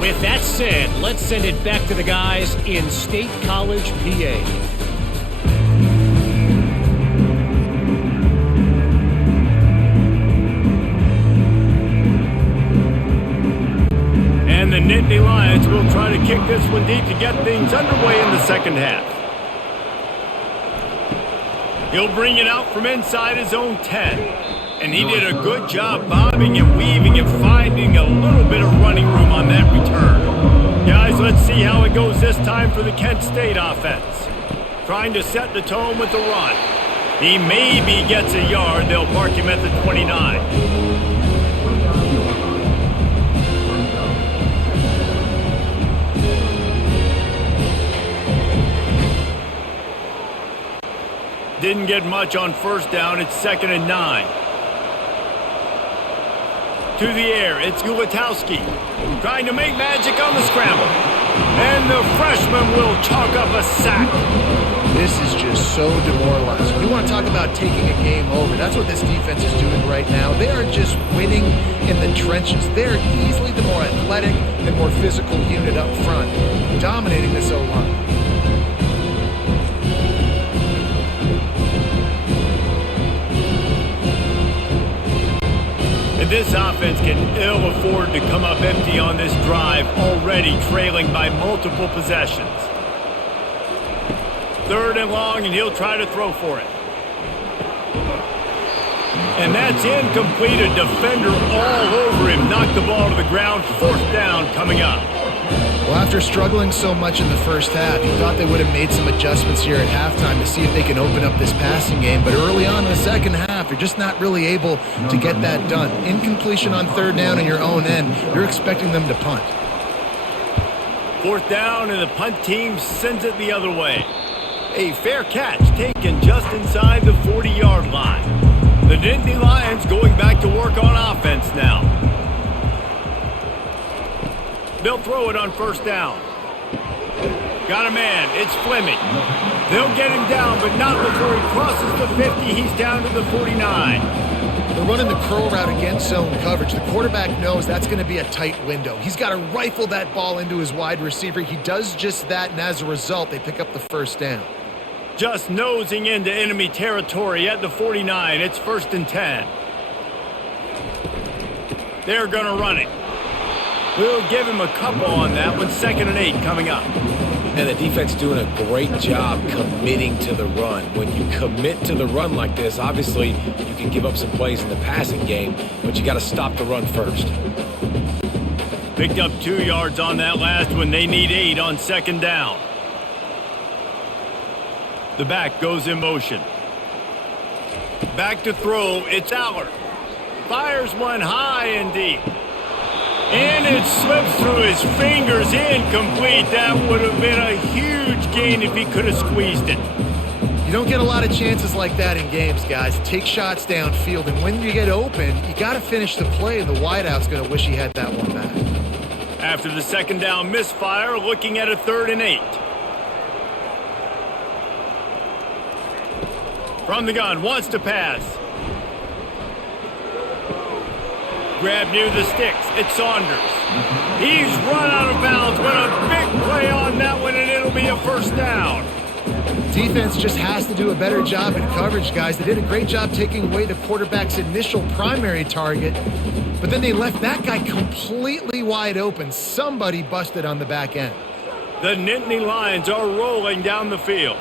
With that said, let's send it back to the guys in State College, PA. And the Nittany Lions will try to kick this one deep to get things underway in the second half. He'll bring it out from inside his own 10. And he did a good job bobbing and weaving and finding a little bit of running room on that return. Guys, let's see how it goes this time for the Kent State offense. Trying to set the tone with the run. He maybe gets a yard. They'll park him at the 29. Didn't get much on first down. It's 2nd and 9. To the air, it's Gulitowski trying to make magic on the scramble. And the freshman will chalk up a sack. This is just so demoralizing. You want to talk about taking a game over. That's what this defense is doing right now. They are just winning in the trenches. They're easily the more athletic and more physical unit up front, dominating this O-line. This offense can ill afford to come up empty on this drive, already trailing by multiple possessions. 3rd and long, and he'll try to throw for it. And that's incomplete. A defender all over him. Knocked the ball to the ground. 4th down coming up. Well, after struggling so much in the first half, you thought they would have made some adjustments here at halftime to see if they can open up this passing game. But early on in the second half, you're just not really able to get that done. Incompletion on 3rd down in your own end, you're expecting them to punt. 4th down, and the punt team sends it the other way. A fair catch taken just inside the 40-yard line. The Nittany Lions going back to work on offense now. They'll throw it on 1st down. Got a man. It's Fleming. They'll get him down, but not before he crosses the 50. He's down to the 49. They're running the curl route against zone coverage. The quarterback knows that's going to be a tight window. He's got to rifle that ball into his wide receiver. He does just that, and as a result, they pick up the 1st down. Just nosing into enemy territory at the 49. It's 1st and 10. They're going to run it. We'll give him a couple on that one. 2nd and 8 coming up. And the defense doing a great job committing to the run. When you commit to the run like this, obviously you can give up some plays in the passing game, but you got to stop the run first. Picked up 2 yards on that last one. They need 8 on 2nd down. The back goes in motion. Back to throw. It's Aller. Fires one high and deep. And it slips through his fingers, incomplete. That would have been a huge gain if he could have squeezed it. You don't get a lot of chances like that in games, guys. Take shots downfield, and when you get open, you got to finish the play. The wideout's going to wish he had that one back. After the 2nd down misfire, looking at a 3rd and 8. From the gun, wants to pass. Grab near the sticks. It's Saunders. He's run out of bounds, but a big play on that one, and it'll be a 1st down. Defense just has to do a better job in coverage, guys. They did a great job taking away the quarterback's initial primary target, but then they left that guy completely wide open. Somebody busted on the back end. The Nittany Lions are rolling down the field.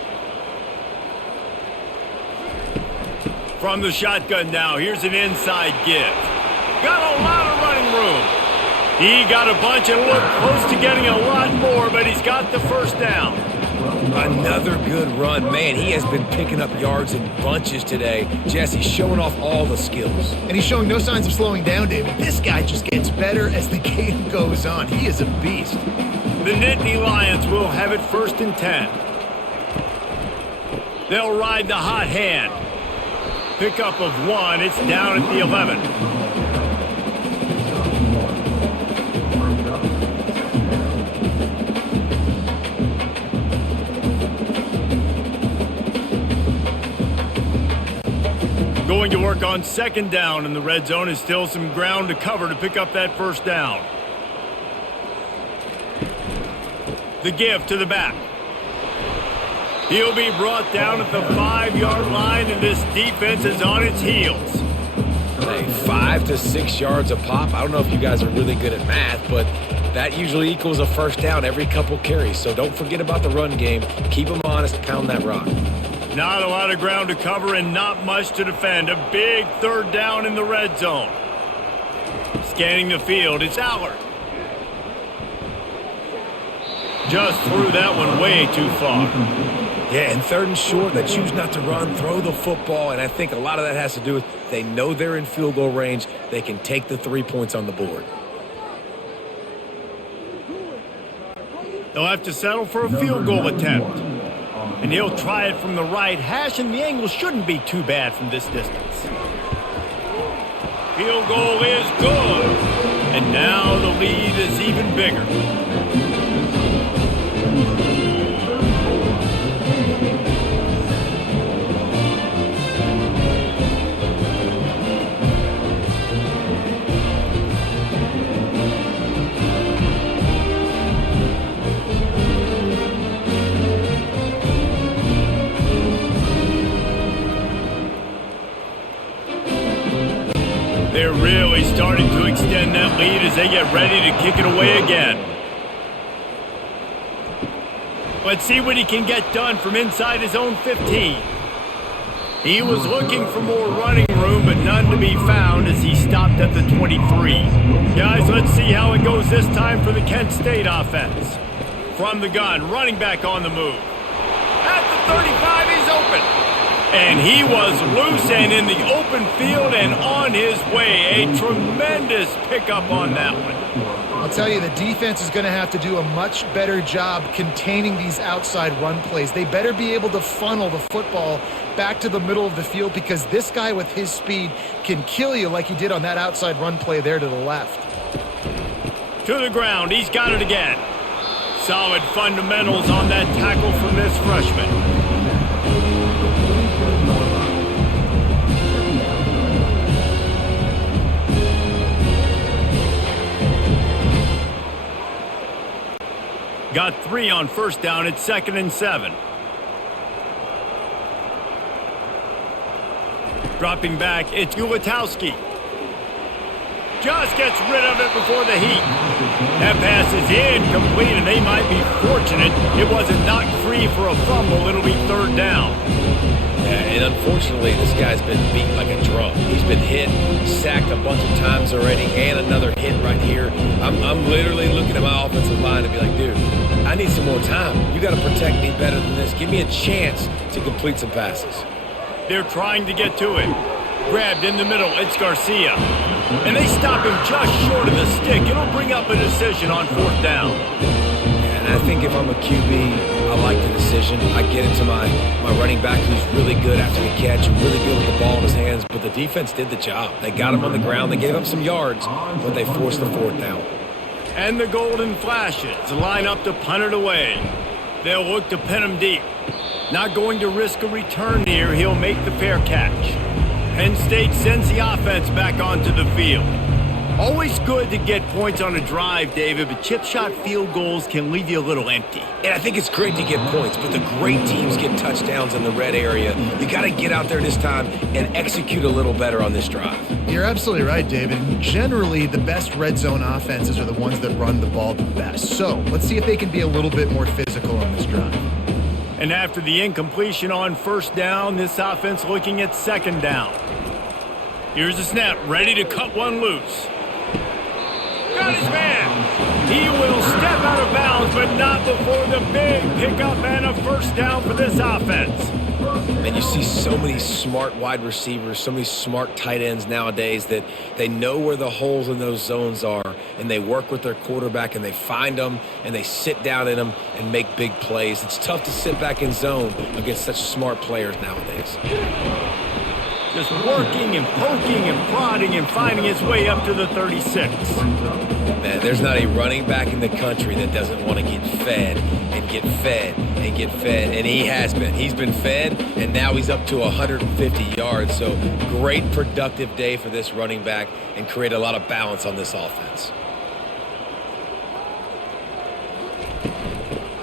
From the shotgun now, here's an inside give. Got a lot of running room. He got a bunch and looked close to getting a lot more, but he's got the first down. Another good run. Man, he has been picking up yards in bunches today. Jesse's showing off all the skills. And he's showing no signs of slowing down, David. This guy just gets better as the game goes on. He is a beast. The Nittany Lions will have it 1st and 10. They'll ride the hot hand. Pickup of 1. It's down at the 11. Going to work on 2nd down in the red zone. Is still some ground to cover to pick up that 1st down. The give to the back. He'll be brought down at the 5-yard line, and this defense is on its heels. Hey, 5 to 6 yards a pop. I don't know if you guys are really good at math, but that usually equals a 1st down every couple carries. So don't forget about the run game. Keep them honest. Pound that rock. Not a lot of ground to cover and not much to defend. A big 3rd down in the red zone. Scanning the field, it's Allard. Just threw that one way too far. Yeah, and 3rd and short, they choose not to run, throw the football, and I think a lot of that has to do with they know they're in field goal range. They can take the 3 points on the board. They'll have to settle for a field goal attempt. And he'll try it from the right hash, and the angle shouldn't be too bad from this distance. Field goal is good. And now the lead is even bigger. They're really starting to extend that lead as they get ready to kick it away again. Let's see what he can get done from inside his own 15. He was looking for more running room, but none to be found as he stopped at the 23. Guys, let's see how it goes this time for the Kent State offense. From the gun, running back on the move. At the 35, he's open. And he was loose and in the open field and on his way. A tremendous pickup on that one. I'll tell you, the defense is going to have to do a much better job containing these outside run plays. They better be able to funnel the football back to the middle of the field because this guy with his speed can kill you like he did on that outside run play there to the left. To the ground. He's got it again. Solid fundamentals on that tackle from this freshman. Got 3 on 1st down. It's 2nd and 7. Dropping back, it's Ulatowski. Just gets rid of it before the heat. That pass is incomplete, and they might be fortunate it wasn't knocked free for a fumble. It'll be 3rd down. Yeah, and unfortunately, this guy's been beat like a drum. He's been hit, sacked a bunch of times already, and another hit right here. I'm literally looking at my offensive line and be like, dude, I need some more time. You got to protect me better than this. Give me a chance to complete some passes. They're trying to get to him. Grabbed in the middle, it's Garcia. And they stop him just short of the stick. It'll bring up a decision on 4th down. And I think if I'm a QB, I like the decision. I get it to my running back who's really good after the catch and really good with the ball in his hands. But the defense did the job. They got him on the ground. They gave up some yards, but they forced the 4th down. And the golden flashes line up to punt it away. They'll look to pin him deep. Not going to risk a return here. He'll make the fair catch. Penn State sends the offense back onto the field. Always good to get points on a drive, David, but chip shot field goals can leave you a little empty. And I think it's great to get points, but the great teams get touchdowns in the red area. You got to get out there this time and execute a little better on this drive. You're absolutely right, David. Generally, the best red zone offenses are the ones that run the ball the best. So let's see if they can be a little bit more physical on this drive. And after the incompletion on first down, this offense looking at second down. Here's the snap, ready to cut one loose. Got his man. He will step out of bounds, but not before the big pickup and a first down for this offense. And you see so many smart wide receivers, so many smart tight ends nowadays that they know where the holes in those zones are, and they work with their quarterback, and they find them, and they sit down in them and make big plays. It's tough to sit back in zone against such smart players nowadays. Just working and poking and prodding and finding his way up to the 36. Man, there's not a running back in the country that doesn't want to get fed and get fed and get fed, and he has been. He's been fed, and now he's up to 150 yards. So great productive day for this running back and create a lot of balance on this offense.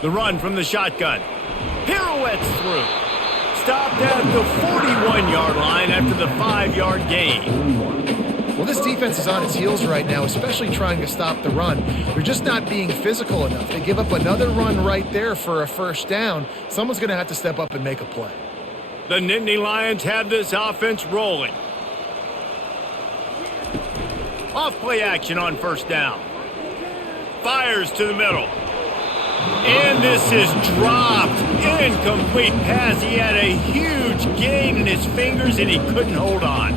The run from the shotgun. Pirouettes through. Stopped at the 41-yard line after the 5-yard gain. Well, this defense is on its heels right now, especially trying to stop the run. They're just not being physical enough. They give up another run right there for a first down. Someone's going to have to step up and make a play. The Nittany Lions have this offense rolling. Off play action on first down. Fires to the middle. And this is dropped. Incomplete pass. He had a huge gain in his fingers, and he couldn't hold on.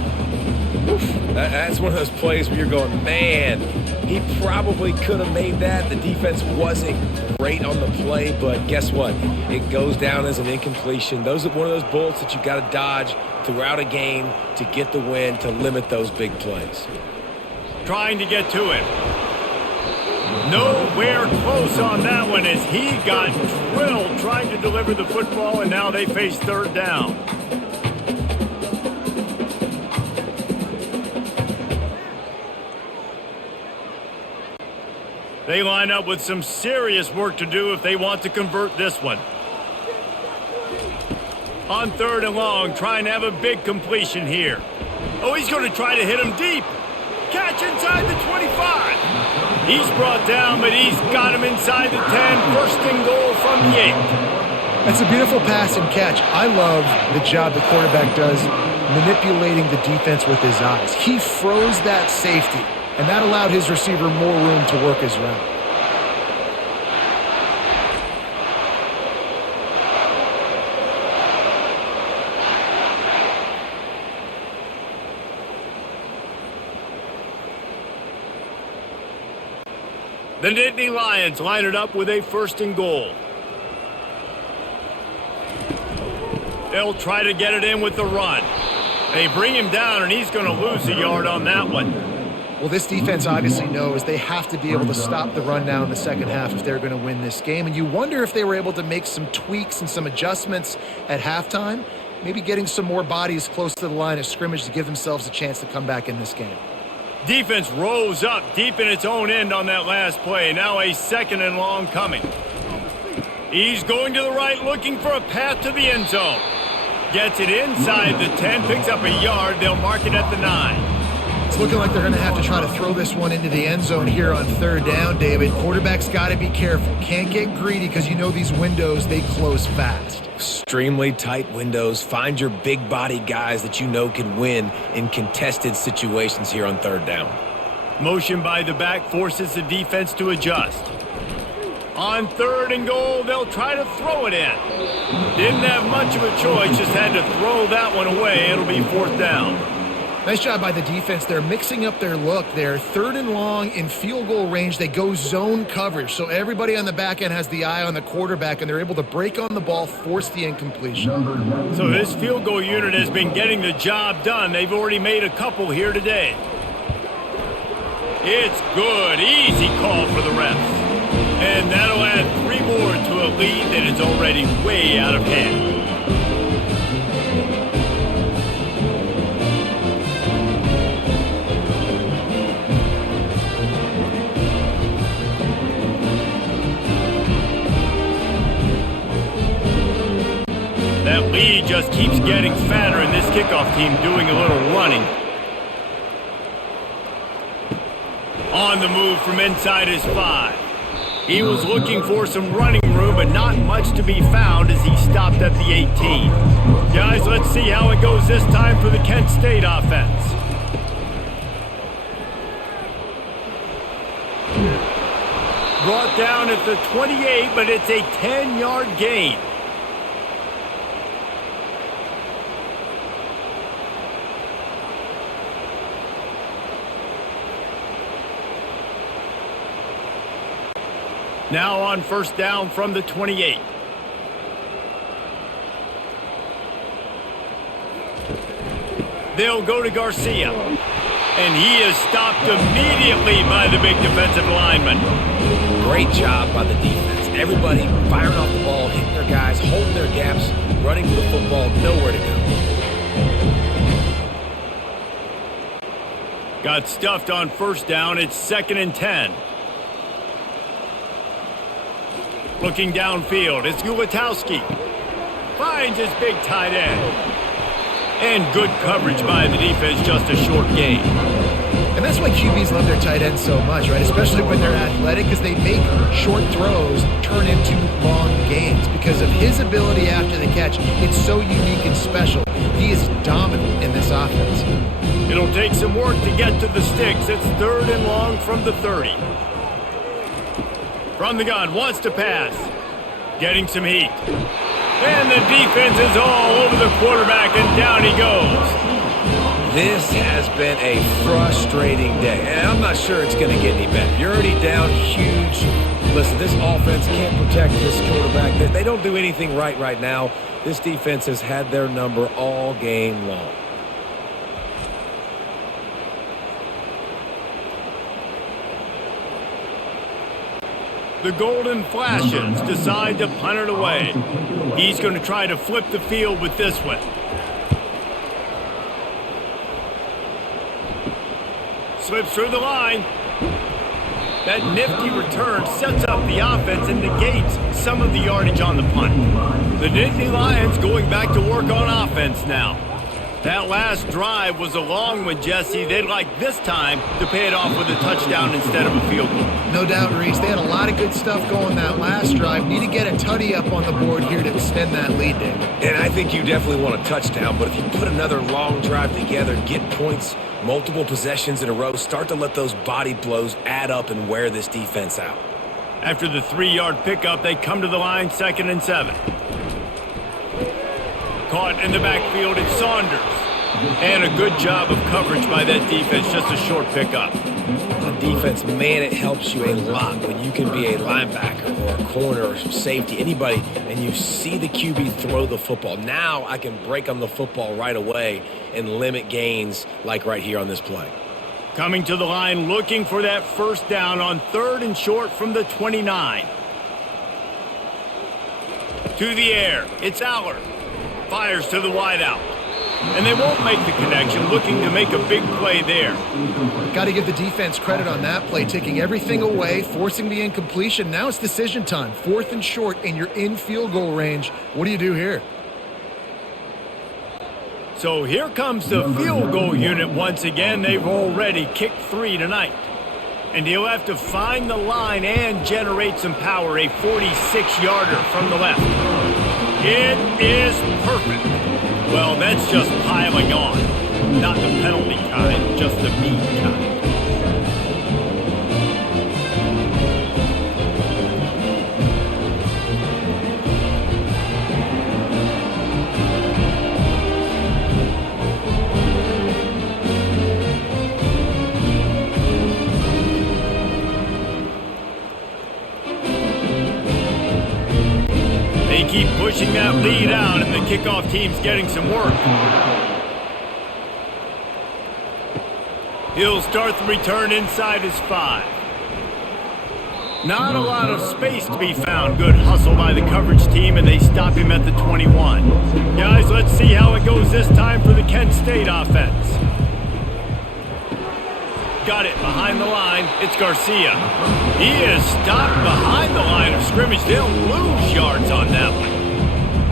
That's one of those plays where you're going, man, he probably could have made that. The defense wasn't great on the play, but guess what? It goes down as an incompletion. Those are one of those bullets that you got to dodge throughout a game to get the win, to limit those big plays. Trying to get to it. Nowhere close on that one as he got drilled trying to deliver the football, and now they face third down. They line up with some serious work to do if they want to convert this one. On third and long, trying to have a big completion here. Oh, he's going to try to hit him deep. Catch inside the 25. He's brought down, but he's got him inside the 10. First and goal from the 8. That's a beautiful pass and catch. I love the job the quarterback does manipulating the defense with his eyes. He froze that safety, and that allowed his receiver more room to work his route. The Nittany Lions line it up with a first and goal. They'll try to get it in with the run. They bring him down, and he's going to lose a yard on that one. Well, this defense obviously knows they have to be able to stop the run down in the second half if they're going to win this game. And you wonder if they were able to make some tweaks and some adjustments at halftime, maybe getting some more bodies close to the line of scrimmage to give themselves a chance to come back in this game. Defense rose up deep in its own end on that last play. Now a second and long coming. He's going to the right, looking for a path to the end zone. Gets it inside the 10, picks up a yard. They'll mark it at the 9. It's looking like they're going to have to try to throw this one into the end zone here on third down, David. Quarterback's got to be careful. Can't get greedy because you know these windows, they close fast. Extremely tight windows. Find your big body guys that you know can win in contested situations here on third down. Motion by the back forces the defense to adjust. On third and goal, they'll try to throw it in. Didn't have much of a choice, just had to throw that one away. It'll be fourth down. Nice job by the defense. They're mixing up their look there. Third and long in field goal range. They go zone coverage. So everybody on the back end has the eye on the quarterback, and they're able to break on the ball, force the incompletion. So this field goal unit has been getting the job done. They've already made a couple here today. It's good. Easy call for the refs. And that'll add 3 more to a lead that is already way out of hand. Lead just keeps getting fatter, and this kickoff team doing a little running. On the move from inside his 5. He was looking for some running room, but not much to be found as he stopped at the 18. Guys, let's see how it goes this time for the Kent State offense. Brought down at the 28, but it's a 10-yard gain. Now on first down from the 28. They'll go to Garcia. And he is stopped immediately by the big defensive lineman. Great job by the defense. Everybody firing off the ball, hitting their guys, holding their gaps, running to the football, nowhere to go. Got stuffed on first down. It's 2nd and 10. Looking downfield, it's Ulatowski. Finds his big tight end. And good coverage by the defense, just a short gain. And that's why QBs love their tight ends so much, right? Especially when they're athletic, because they make short throws turn into long gains. Because of his ability after the catch, it's so unique and special. He is dominant in this offense. It'll take some work to get to the sticks. It's 3rd and long from the 30. From the gun, wants to pass. Getting some heat. And the defense is all over the quarterback, and down he goes. This has been a frustrating day, and I'm not sure it's going to get any better. You're already down huge. Listen, this offense can't protect this quarterback. They don't do anything right now. This defense has had their number all game long. The Golden Flashes decide to punt it away. He's going to try to flip the field with this one. Slips through the line. That nifty return sets up the offense and negates some of the yardage on the punt. The Nittany Lions going back to work on offense now. That last drive was a long one, Jesse. They'd like this time to pay it off with a touchdown instead of a field goal. No doubt, Reese. They had a lot of good stuff going that last drive. Need to get a tutty up on the board here to extend that lead, Dave. And I think you definitely want a touchdown, but if you put another long drive together, get points, multiple possessions in a row, start to let those body blows add up and wear this defense out. After the 3-yard pickup, they come to the line, 2nd and 7. Caught in the backfield, it's Saunders. And a good job of coverage by that defense, just a short pickup. The defense, man, it helps you a lot when you can be a linebacker or a corner or safety, anybody, and you see the QB throw the football. Now I can break on the football right away and limit gains like right here on this play. Coming to the line, looking for that first down on 3rd and short from the 29. To the air, it's Aller. Fires to the wideout. And they won't make the connection, looking to make a big play there. Got to give the defense credit on that play, taking everything away, forcing the incompletion. Now it's decision time. 4th and short, and you're in field goal range. What do you do here? So here comes the field goal unit once again. They've already kicked 3 tonight. And he'll have to find the line and generate some power. A 46-yarder from the left. It is perfect. Well, that's just piling on. Not the penalty kind, just the mean kind. They keep pushing that lead out, and the kickoff team's getting some work. He'll start the return inside his 5. Not a lot of space to be found. Good hustle by the coverage team, and they stop him at the 21. Guys, let's see how it goes this time for the Kent State offense. Got it behind the line. It's Garcia. He is stopped behind the line of scrimmage. They'll lose yards on that one.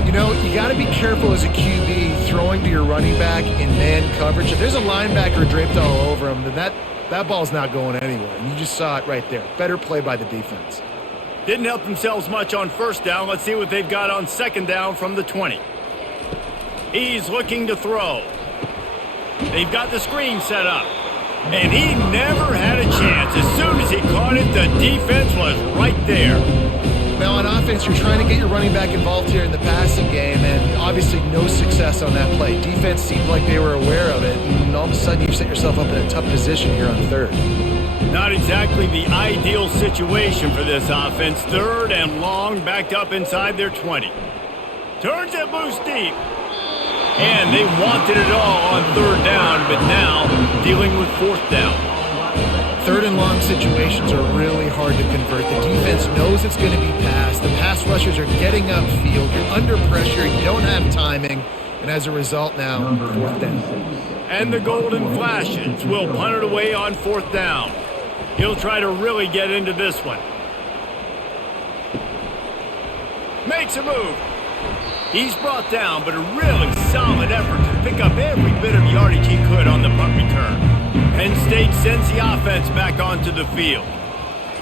You know, you got to be careful as a QB throwing to your running back in man coverage. If there's a linebacker draped all over him, then that ball's not going anywhere. And you just saw it right there. Better play by the defense. Didn't help themselves much on first down. Let's see what they've got on second down from the 20. He's looking to throw. They've got the screen set up. And he never had a chance. As soon as he caught it, the defense was right there. Now, on offense, you're trying to get your running back involved here in the passing game, and obviously no success on that play. Defense seemed like they were aware of it, and all of a sudden you've set yourself up in a tough position here on third. Not exactly the ideal situation for this offense. Third and long, backed up inside their 20. Turns it loose deep. And they wanted it all on third down, but now dealing with fourth down. Third and long situations are really hard to convert. The defense knows it's going to be passed. The pass rushers are getting upfield. You're under pressure. You don't have timing. And as a result now, fourth down. And the Golden Flashes will punt it away on fourth down. He'll try to really get into this one. Makes a move. He's brought down, but a really solid effort to pick up every bit of yardage he could on the punt return. Penn State sends the offense back onto the field.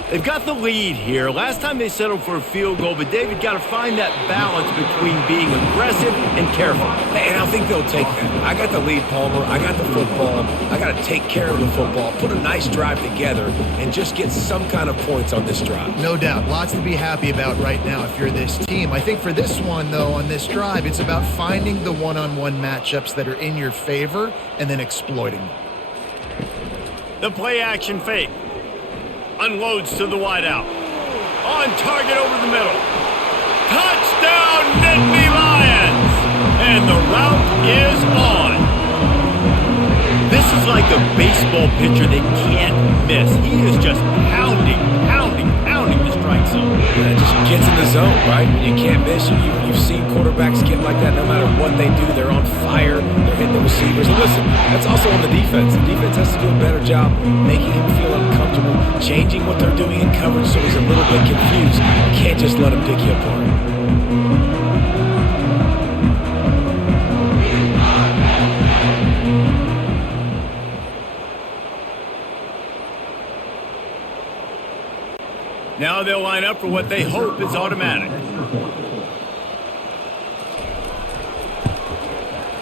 They've got the lead here. Last time they settled for a field goal, but David got to find that balance between being aggressive and careful. And I think they'll take that. I got the lead, Palmer. I got the football. I got to take care of the football, put a nice drive together, and just get some kind of points on this drive. No doubt. Lots to be happy about right now if you're this team. I think for this one, though, on this drive, it's about finding the one-on-one matchups that are in your favor and then exploiting them. The play-action fake. Unloads to the wideout. On target over the middle. Touchdown, Nittany Lions! And the route is on. This is like a baseball pitcher that can't miss. He is just pounding the strike zone. Yeah, it just gets in the zone, right? You can't miss. You've seen quarterbacks get like that no matter what they do. They're on fire. They're hitting the receivers. And listen, that's also on the defense. The defense has to do a better job making him feel uncomfortable, changing what they're doing in coverage so he's a little bit confused. You can't just let him pick you apart. Now they'll line up for what they hope is automatic.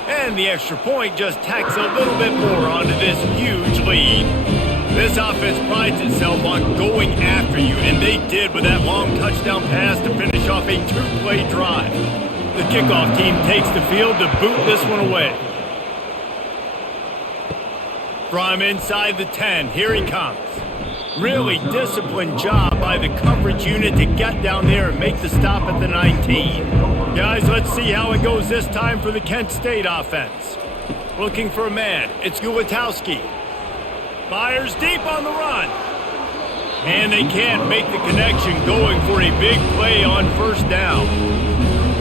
And the extra point just tacks a little bit more onto this huge lead. This offense prides itself on going after you, and they did with that long touchdown pass to finish off a two-play drive. The kickoff team takes the field to boot this one away. From inside the 10, here he comes. Really disciplined job by the coverage unit to get down there and make the stop at the 19. Guys, let's see how it goes this time for the Kent State offense. Looking for a man. It's Gulatowski. Fires deep on the run. And they can't make the connection, going for a big play on first down.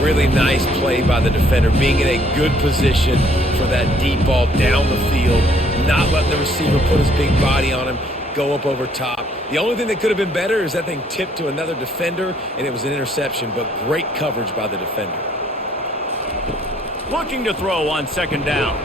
Really nice play by the defender, being in a good position for that deep ball down the field, not letting the receiver put his big body on him, go up over top. The only thing that could have been better is that thing tipped to another defender, and it was an interception, but great coverage by the defender. Looking to throw on second down.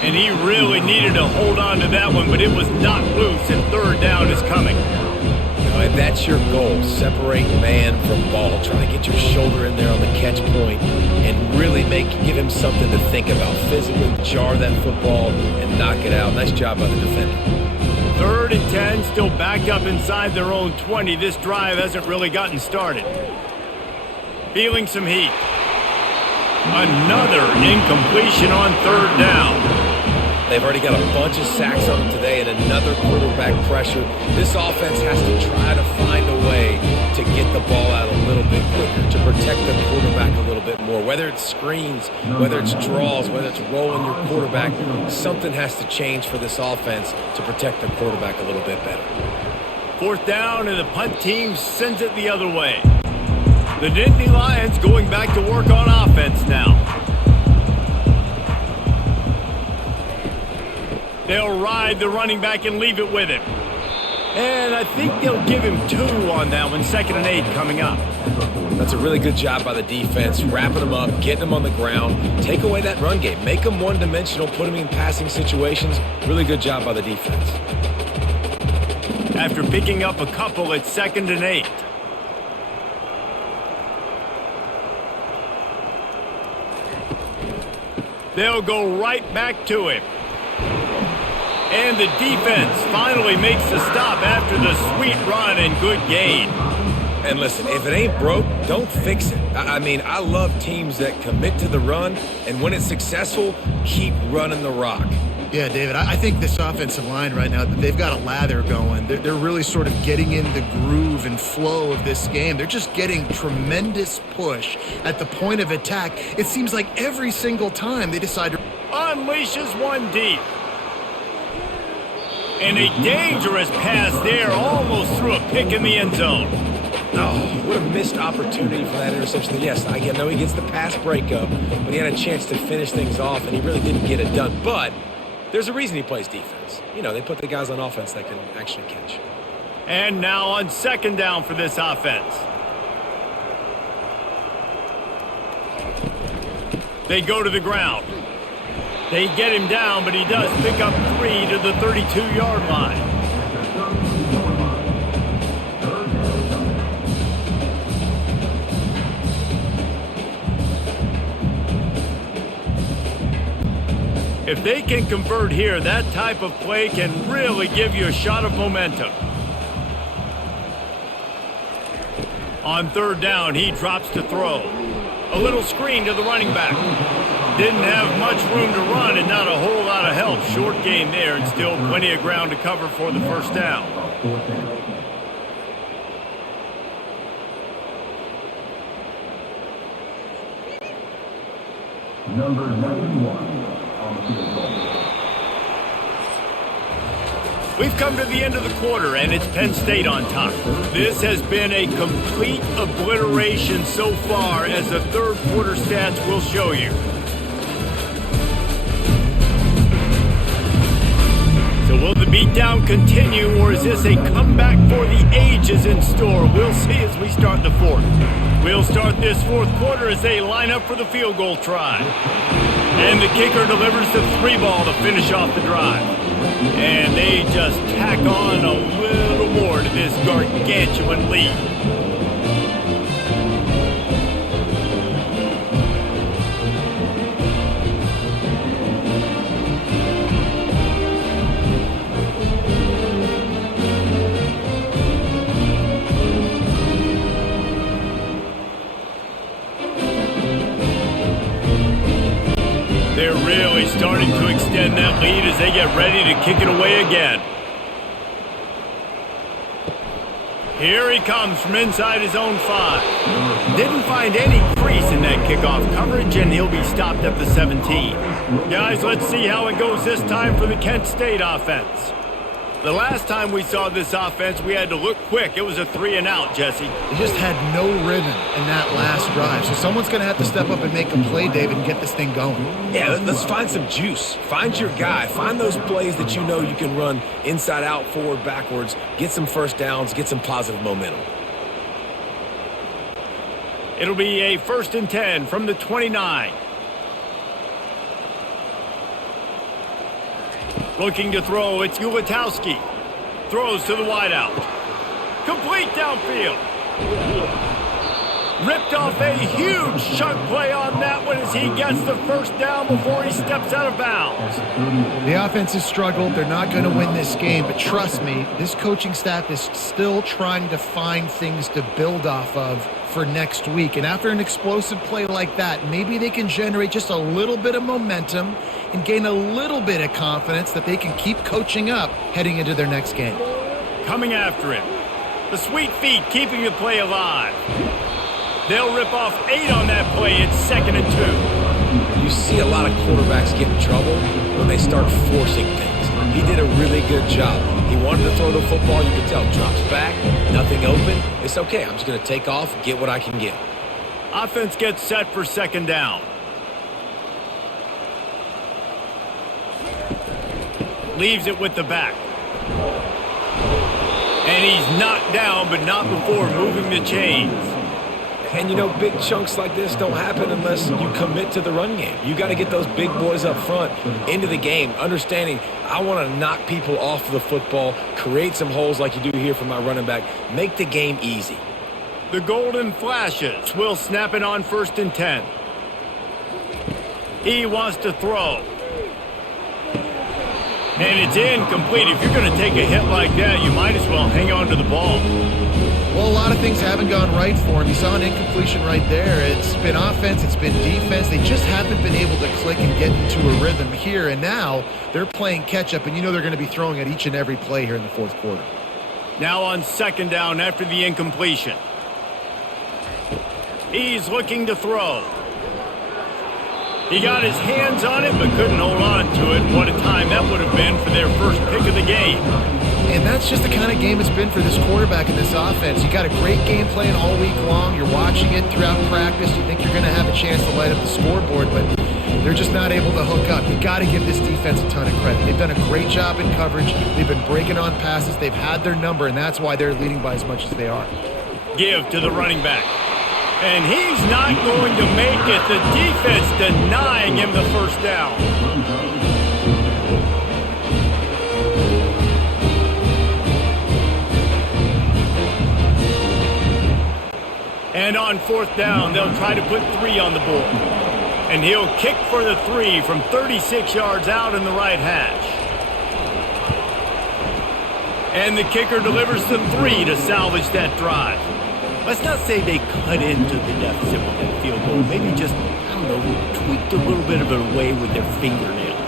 And he really needed to hold on to that one, but it was not loose, and third down is coming. And that's your goal, separate man from ball. Try to get your shoulder in there on the catch point and really give him something to think about. Physically jar that football and knock it out. Nice job by the defender. 3rd and 10, still backed up inside their own 20. This drive hasn't really gotten started. Feeling some heat. Another incompletion on third down. They've already got a bunch of sacks on them today and another quarterback pressure. This offense has to try to find a way to get the ball out a little bit quicker, to protect the quarterback a little bit more. Whether it's screens, whether it's draws, whether it's rolling your quarterback, something has to change for this offense to protect the quarterback a little bit better. 4th down, and the punt team sends it the other way. The Nittany Lions going back to work on offense now. They'll ride the running back and leave it with him. And I think they'll give him 2 on that one, 2nd and 8 coming up. That's a really good job by the defense, wrapping them up, getting them on the ground. Take away that run game. Make them one-dimensional, put them in passing situations. Really good job by the defense. After picking up a couple, it's 2nd and 8. They'll go right back to him. And the defense finally makes the stop after the sweet run and good gain. And listen, if it ain't broke, don't fix it. I mean, I love teams that commit to the run, and when it's successful, keep running the rock. Yeah, David, I think this offensive line right now, they've got a lather going. They're really sort of getting in the groove and flow of this game. They're just getting tremendous push at the point of attack. It seems like every single time they decide to unleashes one deep. And a dangerous pass there, almost threw a pick in the end zone. Oh, what a missed opportunity for that interception. Yes, I know he gets the pass breakup, but he had a chance to finish things off, and he really didn't get it done. But there's a reason he plays defense. You know, they put the guys on offense that can actually catch. And now on 2nd down for this offense. They go to the ground. They get him down, but he does pick up 3 to the 32-yard line. If they can convert here, that type of play can really give you a shot of momentum. On 3rd down, he drops to throw. A little screen to the running back. Didn't have much room to run and not a whole lot of help. Short gain there and still plenty of ground to cover for the 1st down. Number 91. We've come to the end of the quarter, and it's Penn State on top. This has been a complete obliteration so far, as the 3rd quarter stats will show you. So will the beatdown continue, or is this a comeback for the ages in store? We'll see as we start the 4th. We'll start this 4th quarter as they line up for the field goal try. And the kicker delivers the 3 ball to finish off the drive. And they just tack on a little more to this gargantuan lead. They're really starting to extend that lead as they get ready to kick it away again. Here he comes from inside his own 5. Didn't find any crease in that kickoff coverage, and he'll be stopped at the 17. Guys, let's see how it goes this time for the Kent State offense. The last time we saw this offense, we had to look quick. It was a 3 and out, Jesse. They just had no rhythm in that last drive. So someone's going to have to step up and make a play, David, and get this thing going. Yeah, let's find some juice. Find your guy. Find those plays that you know you can run inside out, forward, backwards. Get some 1st downs. Get some positive momentum. It'll be a 1st and 10 from the 29. Looking to throw, it's Ulatowski. Throws to the wideout. Complete downfield. Ripped off a huge chunk play on that one as he gets the 1st down before he steps out of bounds. The offense has struggled. They're not going to win this game, but trust me, this coaching staff is still trying to find things to build off of for next week. And after an explosive play like that, maybe they can generate just a little bit of momentum and gain a little bit of confidence that they can keep coaching up heading into their next game. Coming after him. The sweet feet keeping the play alive. They'll rip off 8 on that play. It's 2nd and 2. You see a lot of quarterbacks get in trouble when they start forcing things. He did a really good job. He wanted to throw the football. You could tell. Drops back. Nothing open. It's okay. I'm just going to take off, get what I can get. Offense gets set for 2nd down. Leaves it with the back. And he's knocked down, but not before moving the chains. And, you know, big chunks like this don't happen unless you commit to the run game. You got to get those big boys up front into the game, understanding I want to knock people off the football, create some holes like you do here for my running back, make the game easy. The golden flashes. Will snap it on 1st and 10. He wants to throw. And it's incomplete. If you're going to take a hit like that, you might as well hang on to the ball. Well, a lot of things haven't gone right for him. You saw an incompletion right there. It's been offense, it's been defense. They just haven't been able to click and get into a rhythm here. And now they're playing catch-up, and you know they're going to be throwing at each and every play here in the 4th quarter. Now on 2nd down after the incompletion. He's looking to throw. He got his hands on it, but couldn't hold on to it. What a time that would have been for their first pick of the game. And that's just the kind of game it's been for this quarterback and this offense. You got a great game plan all week long. You're watching it throughout practice. You think you're going to have a chance to light up the scoreboard, but they're just not able to hook up. You got to give this defense a ton of credit. They've done a great job in coverage. They've been breaking on passes. They've had their number, and that's why they're leading by as much as they are. Give to the running back. And he's not going to make it. The defense denying him the first down. And on 4th down, they'll try to put 3 on the board. And he'll kick for the 3 from 36 yards out in the right hash. And the kicker delivers the 3 to salvage that drive. Let's not say they cut into the deficit with that field goal. Maybe just, I don't know, tweaked a little bit of it away with their fingernail.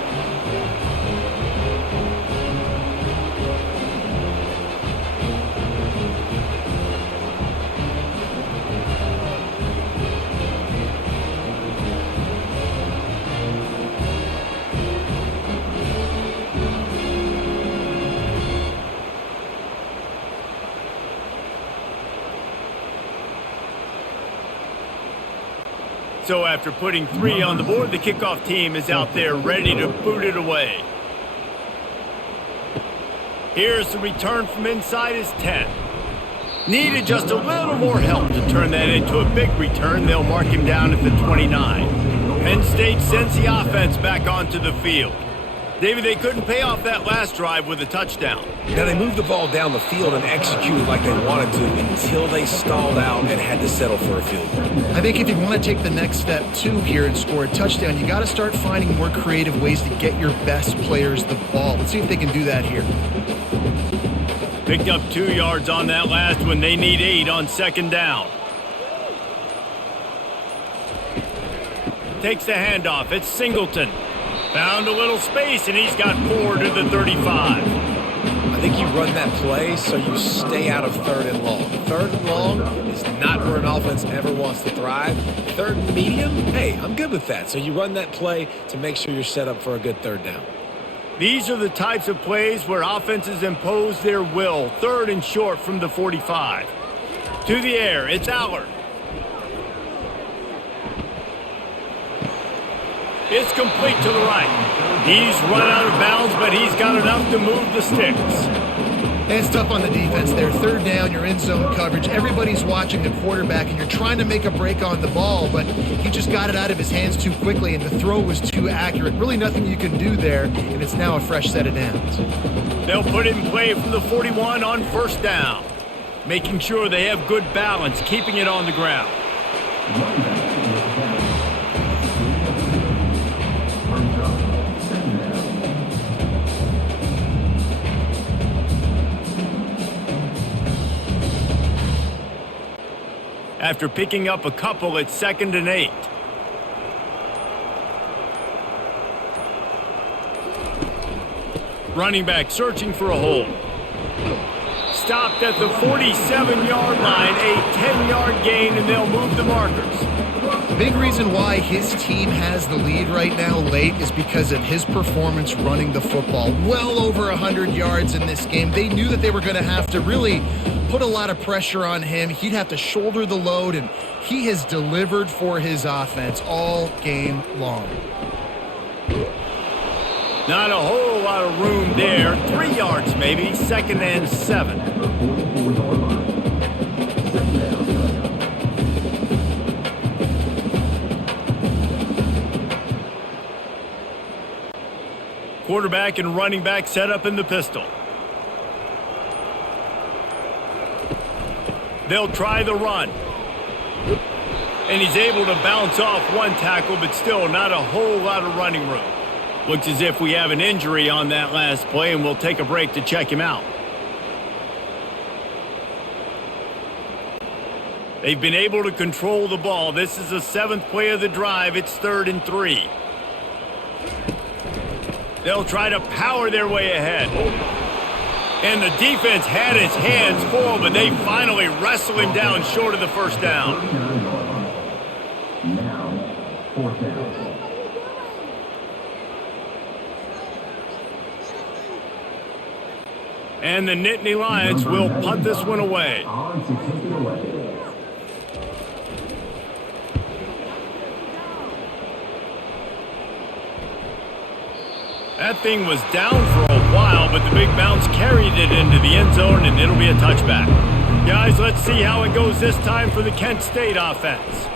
So after putting 3 on the board, the kickoff team is out there ready to boot it away. Here's the return from inside his 10. Needed just a little more help to turn that into a big return. They'll mark him down at the 29. Penn State sends the offense back onto the field. David, they couldn't pay off that last drive with a touchdown. Now, they moved the ball down the field and executed like they wanted to until they stalled out and had to settle for a field goal. I think if you want to take the next step, too, here and score a touchdown, you got to start finding more creative ways to get your best players the ball. Let's see if they can do that here. Picked up 2 yards on that last one. They need 8 on 2nd down. Takes the handoff. It's Singleton. Found a little space, and he's got 4 to the 35. I think you run that play so you stay out of 3rd and long. 3rd and long is not where an offense ever wants to thrive. 3rd and medium, hey, I'm good with that. So you run that play to make sure you're set up for a good 3rd down. These are the types of plays where offenses impose their will. 3rd and short from the 45. To the air, it's Allard. It's complete to the right. He's run out of bounds, but he's got enough to move the sticks. And it's tough on the defense there. 3rd down, you're in zone coverage. Everybody's watching the quarterback, and you're trying to make a break on the ball, but he just got it out of his hands too quickly, and the throw was too accurate. Really nothing you can do there, and it's now a fresh set of downs. They'll put it in play from the 41 on 1st down, making sure they have good balance, keeping it on the ground. After picking up a couple, it's 2nd and 8. Running back searching for a hole. Stopped at the 47-yard line, a 10-yard gain, and they'll move the markers. The big reason why his team has the lead right now late is because of his performance running the football. Well over 100 yards in this game. They knew that they were going to have to really put a lot of pressure on him. He'd have to shoulder the load, and he has delivered for his offense all game long. Not a whole lot of room there. 3 yards maybe. 2nd and 7. Quarterback and running back set up in the pistol. They'll try the run. And he's able to bounce off one tackle, but still not a whole lot of running room. Looks as if we have an injury on that last play, and we'll take a break to check him out. They've been able to control the ball. This is the 7th play of the drive. It's 3rd and 3. They'll try to power their way ahead. And the defense had its hands full, but they finally wrestle him down short of the first down. Now, 4th down. And the Nittany Lions will punt this one away. On to take it away. That thing was down for a while, but the big bounce carried it into the end zone, and it'll be a touchback. Guys, let's see how it goes this time for the Kent State offense.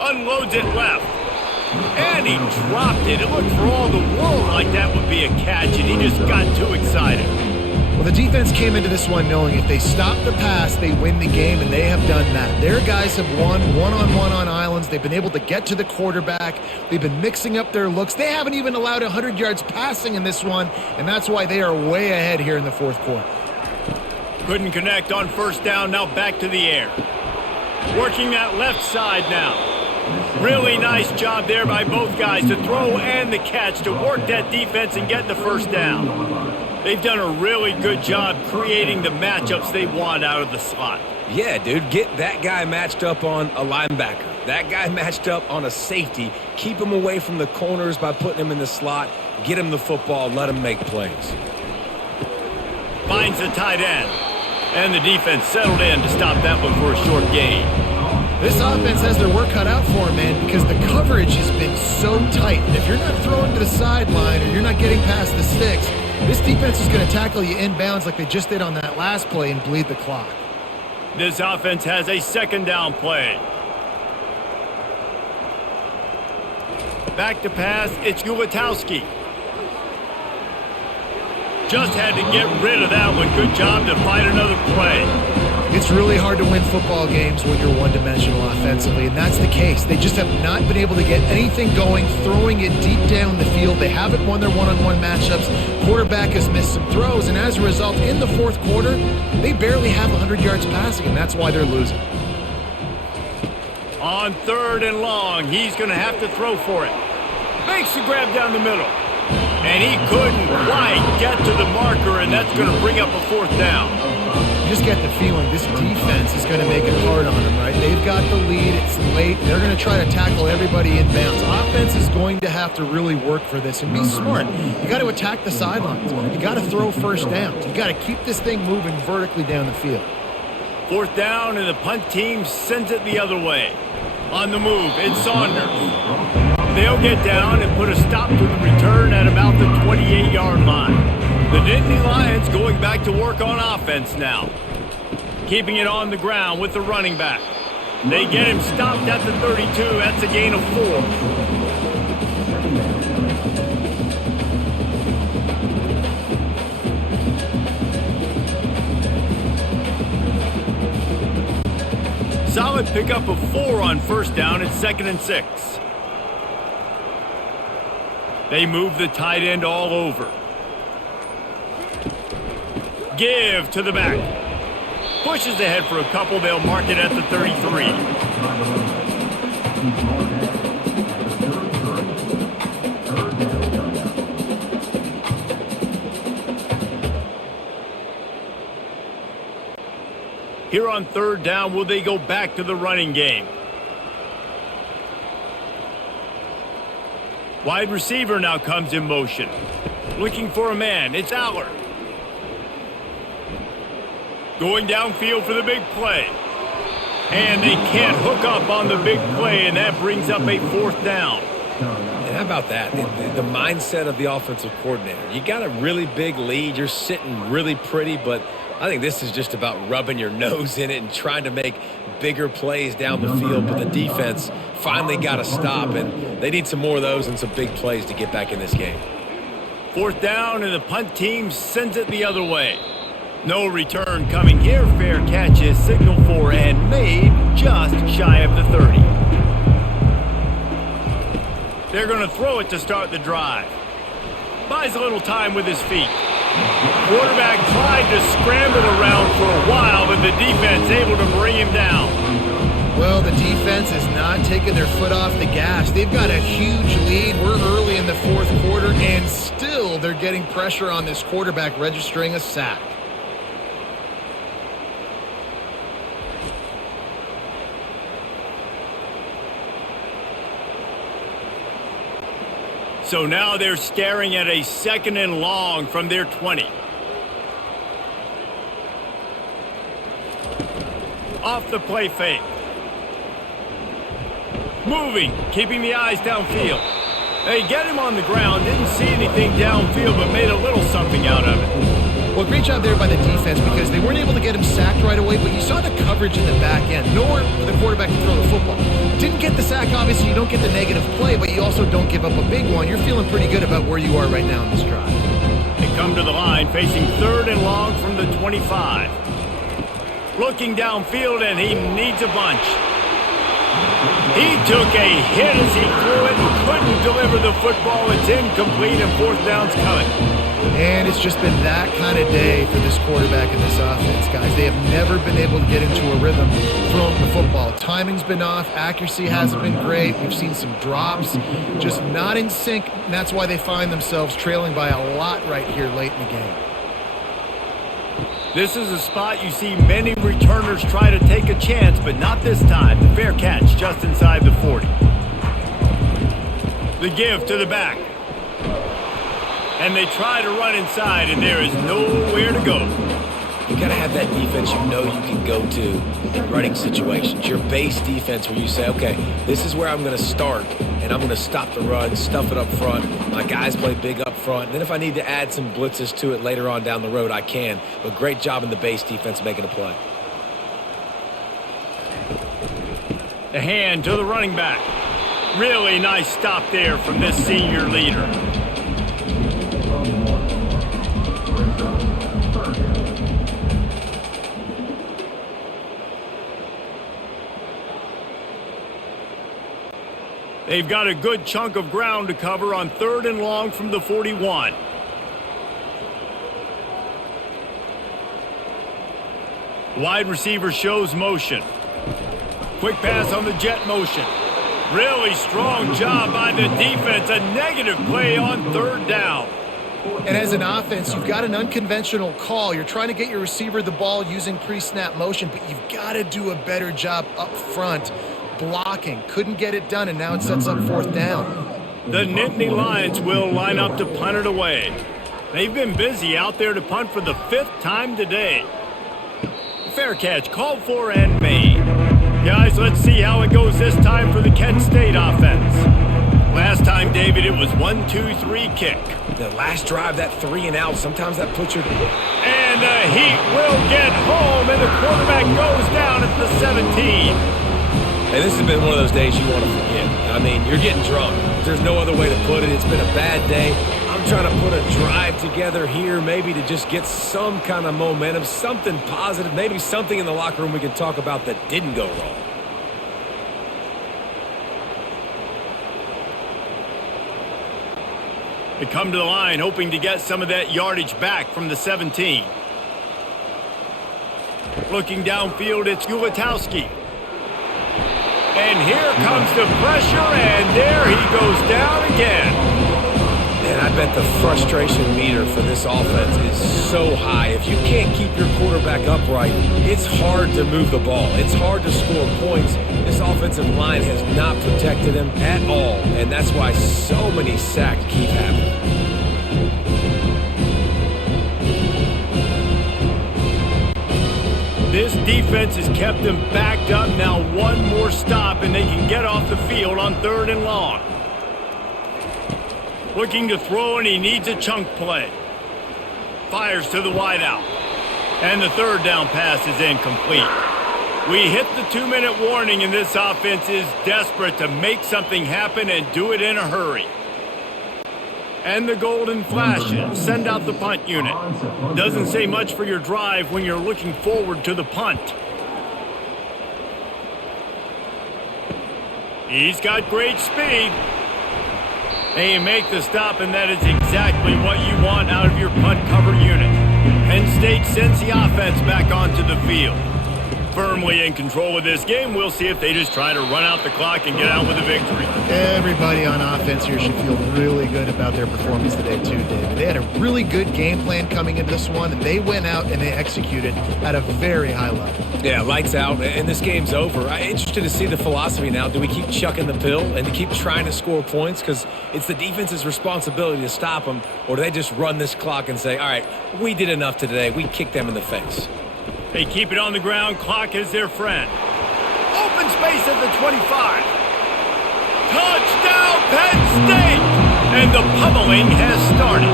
Unloads it left. And he dropped it. It looked for all the world like that would be a catch, and he just got too excited. Well, the defense came into this one knowing if they stop the pass, they win the game, and they have done that. Their guys have won one-on-one on islands. They've been able to get to the quarterback. They've been mixing up their looks. They haven't even allowed 100 yards passing in this one, and that's why they are way ahead here in the 4th quarter. Couldn't connect on first down. Now back to the air. Working that left side now. Really nice job there by both guys to throw and the catch to work that defense and get the first down. They've done a really good job creating the matchups they want out of the slot. Yeah, dude, get that guy matched up on a linebacker. That guy matched up on a safety. Keep him away from the corners by putting him in the slot. Get him the football. Let him make plays. Finds the tight end. And the defense settled in to stop that one for a short gain. This offense has their work cut out for them, man, because the coverage has been so tight. And if you're not throwing to the sideline or you're not getting past the sticks, this defense is going to tackle you inbounds like they just did on that last play and bleed the clock. This offense has a 2nd down play. Back to pass, it's Ulatowski. Just had to get rid of that one. Good job to find another play. It's really hard to win football games when you're one-dimensional offensively, and that's the case. They just have not been able to get anything going, throwing it deep down the field. They haven't won their one-on-one matchups. Quarterback has missed some throws, and as a result, in the 4th quarter, they barely have 100 yards passing, and that's why they're losing. On 3rd and long, he's going to have to throw for it. Makes the grab down the middle. And he couldn't quite get to the marker, and that's going to bring up a 4th down. You just get the feeling this defense is going to make it hard on them, right? They've got the lead. It's late. They're going to try to tackle everybody inbounds. Offense is going to have to really work for this and be smart. You got to attack the sidelines. You got to throw first downs. You got to keep this thing moving vertically down the field. 4th down, and the punt team sends it the other way. On the move, it's Saunders. They'll get down and put a stop to the return at about the 28-yard line. The Nittany Lions going back to work on offense now. Keeping it on the ground with the running back. They get him stopped at the 32. That's a gain of 4. Solid pickup of 4 on first down. It's 2nd and 6. They move the tight end all over. Give to the back. Pushes ahead for a couple. They'll mark it at the 33. Here on 3rd down, will they go back to the running game? Wide receiver now comes in motion. Looking for a man. It's Aller. Going downfield for the big play. And they can't hook up on the big play, and that brings up a 4th down. And How about that? The mindset of the offensive coordinator. You got a really big lead. You're sitting really pretty, but I think this is just about rubbing your nose in it and trying to make bigger plays down the field. But the defense finally got a stop, and they need some more of those and some big plays to get back in this game. 4th down, and the punt team sends it the other way. No return coming here. Fair catch is signaled for and made just shy of the 30. They're going to throw it to start the drive. Buys a little time with his feet. Quarterback tried to scramble around for a while, but the defense able to bring him down. Well, the defense is not taking their foot off the gas. They've got a huge lead. We're early in the 4th quarter, and still they're getting pressure on this quarterback, registering a sack. So now they're staring at a 2nd and long from their 20. Off the play fake. Moving, keeping the eyes downfield. They get him on the ground, didn't see anything downfield, but made a little something out of it. Well, great job there by the defense because they weren't able to get him sacked right away, but you saw the coverage in the back end. Nowhere for the quarterback to throw the football. Didn't get the sack, obviously. You don't get the negative play, but you also don't give up a big one. You're feeling pretty good about where you are right now in this drive. They come to the line, facing 3rd and long from the 25. Looking downfield, and he needs a bunch. He took a hit as he threw it and couldn't deliver the football. It's incomplete, and 4th down's coming. And it's just been that kind of day for this quarterback and this offense, guys. They have never been able to get into a rhythm throwing the football. Timing's been off. Accuracy hasn't been great. We've seen some drops, just not in sync. And that's why they find themselves trailing by a lot right here late in the game. This is a spot you see many returners try to take a chance, but not this time. The fair catch just inside the 40. The give to the back. And they try to run inside, and there is nowhere to go. You got to have that defense you know you can go to in running situations. Your base defense where you say, okay, this is where I'm going to start, and I'm going to stop the run, stuff it up front. My guys play big up front. And then if I need to add some blitzes to it later on down the road, I can. But great job in the base defense making a play. The hand to the running back. Really nice stop there from this senior leader. They've got a good chunk of ground to cover on 3rd and long from the 41. Wide receiver shows motion. Quick pass on the jet motion. Really strong job by the defense. A negative play on 3rd down. And as an offense, you've got an unconventional call. You're trying to get your receiver the ball using pre-snap motion, but you've got to do a better job up front blocking. Couldn't get it done, and now it sets up 4th down. The Nittany Lions will line up to punt it away. They've been busy out there to punt for the 5th time today. Fair catch called for and made. Guys, let's see how it goes this time for the Penn State offense. Last time, David, it was 1-2-3 kick. The last drive, that 3 and out, sometimes that puts your... And the Heat will get home, and the quarterback goes down at the 17. And this has been one of those days you want to forget. I mean, you're getting drunk. There's no other way to put it. It's been a bad day. I'm trying to put a drive together here, maybe to just get some kind of momentum, something positive, maybe something in the locker room we can talk about that didn't go wrong. They come to the line hoping to get some of that yardage back from the 17. Looking downfield, it's Ulatowski. And here comes the pressure, and there he goes down again. And I bet the frustration meter for this offense is so high. If you can't keep your quarterback upright, it's hard to move the ball. It's hard to score points. This offensive line has not protected him at all, and that's why so many sacks keep happening. This defense has kept them backed up. Now one more stop, and they can get off the field on 3rd and long. Looking to throw, and he needs a chunk play. Fires to the wideout. And the third down pass is incomplete. We hit the 2-minute warning, and this offense is desperate to make something happen and do it in a hurry. And the golden flashes send out the punt unit. Doesn't say much for your drive when you're looking forward to the punt. He's got great speed. They make the stop, and that is exactly what you want out of your punt cover unit. Penn State sends the offense back onto the field. Firmly in control of this game. We'll see if they just try to run out the clock and get out with a victory. Everybody on offense here should feel really good about their performance today too, David. They had a really good game plan coming into this one, and they went out and they executed at a very high level. Yeah, lights out, and this game's over. I'm interested to see the philosophy now. Do we keep chucking the pill and to keep trying to score points? Because it's the defense's responsibility to stop them, or do they just run this clock and say, all right, we did enough today. We kicked them in the face. They keep it on the ground. Clock is their friend. Open space at the 25. Touchdown, Penn State! And the pummeling has started.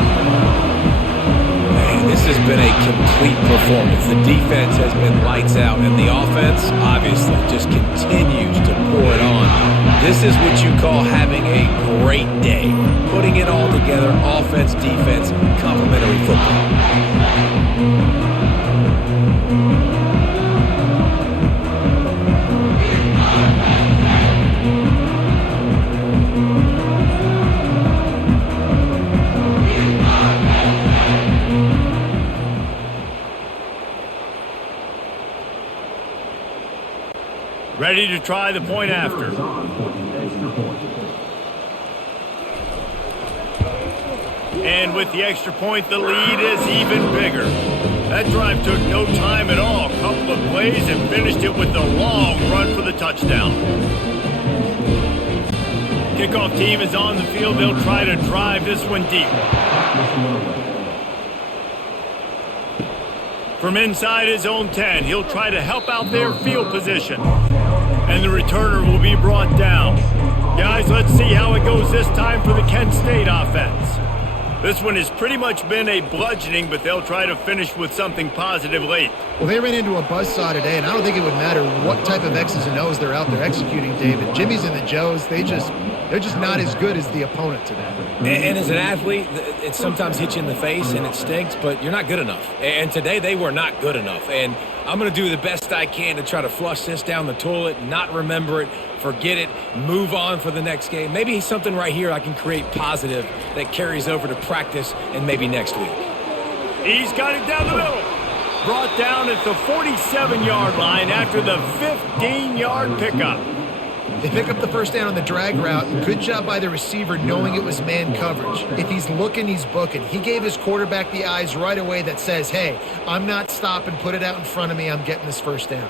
Man, this has been a complete performance. The defense has been lights out, and the offense, obviously, just continues to pour it on. This is what you call having a great day. Putting it all together, offense, defense, complementary football. Ready to try the point after. And with the extra point, the lead is even bigger. That drive took no time at all. A couple of plays and finished it with a long run for the touchdown. Kickoff team is on the field. They'll try to drive this one deep. From inside his own 10, he'll try to help out their field position. And the returner will be brought down. Guys, let's see how it goes this time for the Kent State offense. This one has pretty much been a bludgeoning, but they'll try to finish with something positive late. Well, they ran into a buzzsaw today, and I don't think it would matter what type of X's and O's they're out there executing, David. Jimmy's and the Joes, they're just not as good as the opponent today. And as an athlete, it sometimes hits you in the face and it stinks, but you're not good enough. And today they were not good enough. And I'm going to do the best I can to try to flush this down the toilet, not remember it, forget it, move on for the next game. Maybe something right here I can create positive that carries over to practice and maybe next week. He's got it down the middle. Brought down at the 47-yard line after the 15-yard pickup. They pick up the first down on the drag route. Good job by the receiver knowing it was man coverage. If he's looking, he's booking. He gave his quarterback the eyes right away that says, hey, I'm not stopping. Put it out in front of me. I'm getting this first down.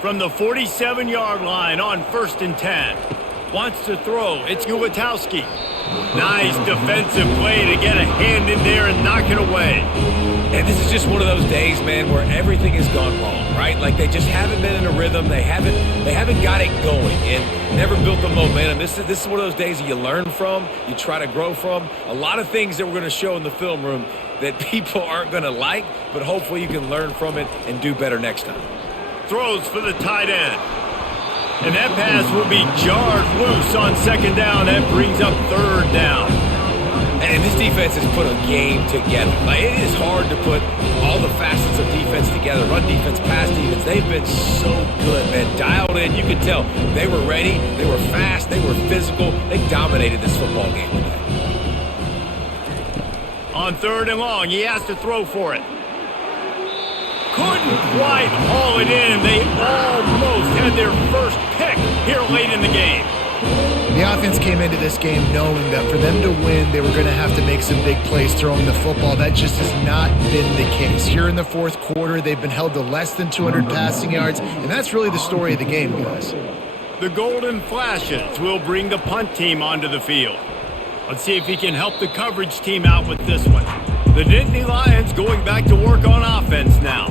From the 47-yard line on 1st and 10. Wants to throw. It's Ulatowski. Nice defensive play to get a hand in there and knock it away. And this is just one of those days, man, where everything has gone wrong, right? Like they just haven't been in a rhythm. They haven't got it going and never built the momentum. This is one of those days that you learn from, you try to grow from. A lot of things that we're going to show in the film room that people aren't going to like, but hopefully you can learn from it and do better next time. Throws for the tight end. And that pass will be jarred loose on 2nd down. That brings up 3rd down. And this defense has put a game together. Like, it is hard to put all the facets of defense together. Run defense, pass defense. They've been so good, man. Dialed in. You could tell they were ready. They were fast. They were physical. They dominated this football game today. On 3rd and long, he has to throw for it. Couldn't quite haul it in. They almost had their first pick here late in the game. The offense came into this game knowing that for them to win, they were going to have to make some big plays throwing the football. That just has not been the case. Here in the 4th quarter, they've been held to less than 200 passing yards, and that's really the story of the game, guys. The Golden Flashes will bring the punt team onto the field. Let's see if he can help the coverage team out with this one. The Nittany Lions going back to work on offense now.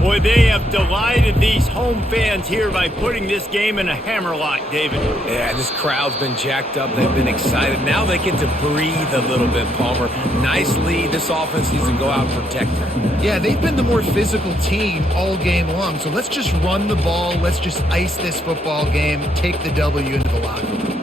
Boy, they have delighted these home fans here by putting this game in a hammerlock, David. Yeah, this crowd's been jacked up. They've been excited. Now they get to breathe a little bit, Palmer. Nice lead. This offense needs to go out and protect it. Yeah, they've been the more physical team all game long. So let's just run the ball. Let's just ice this football game, take the W into the locker room.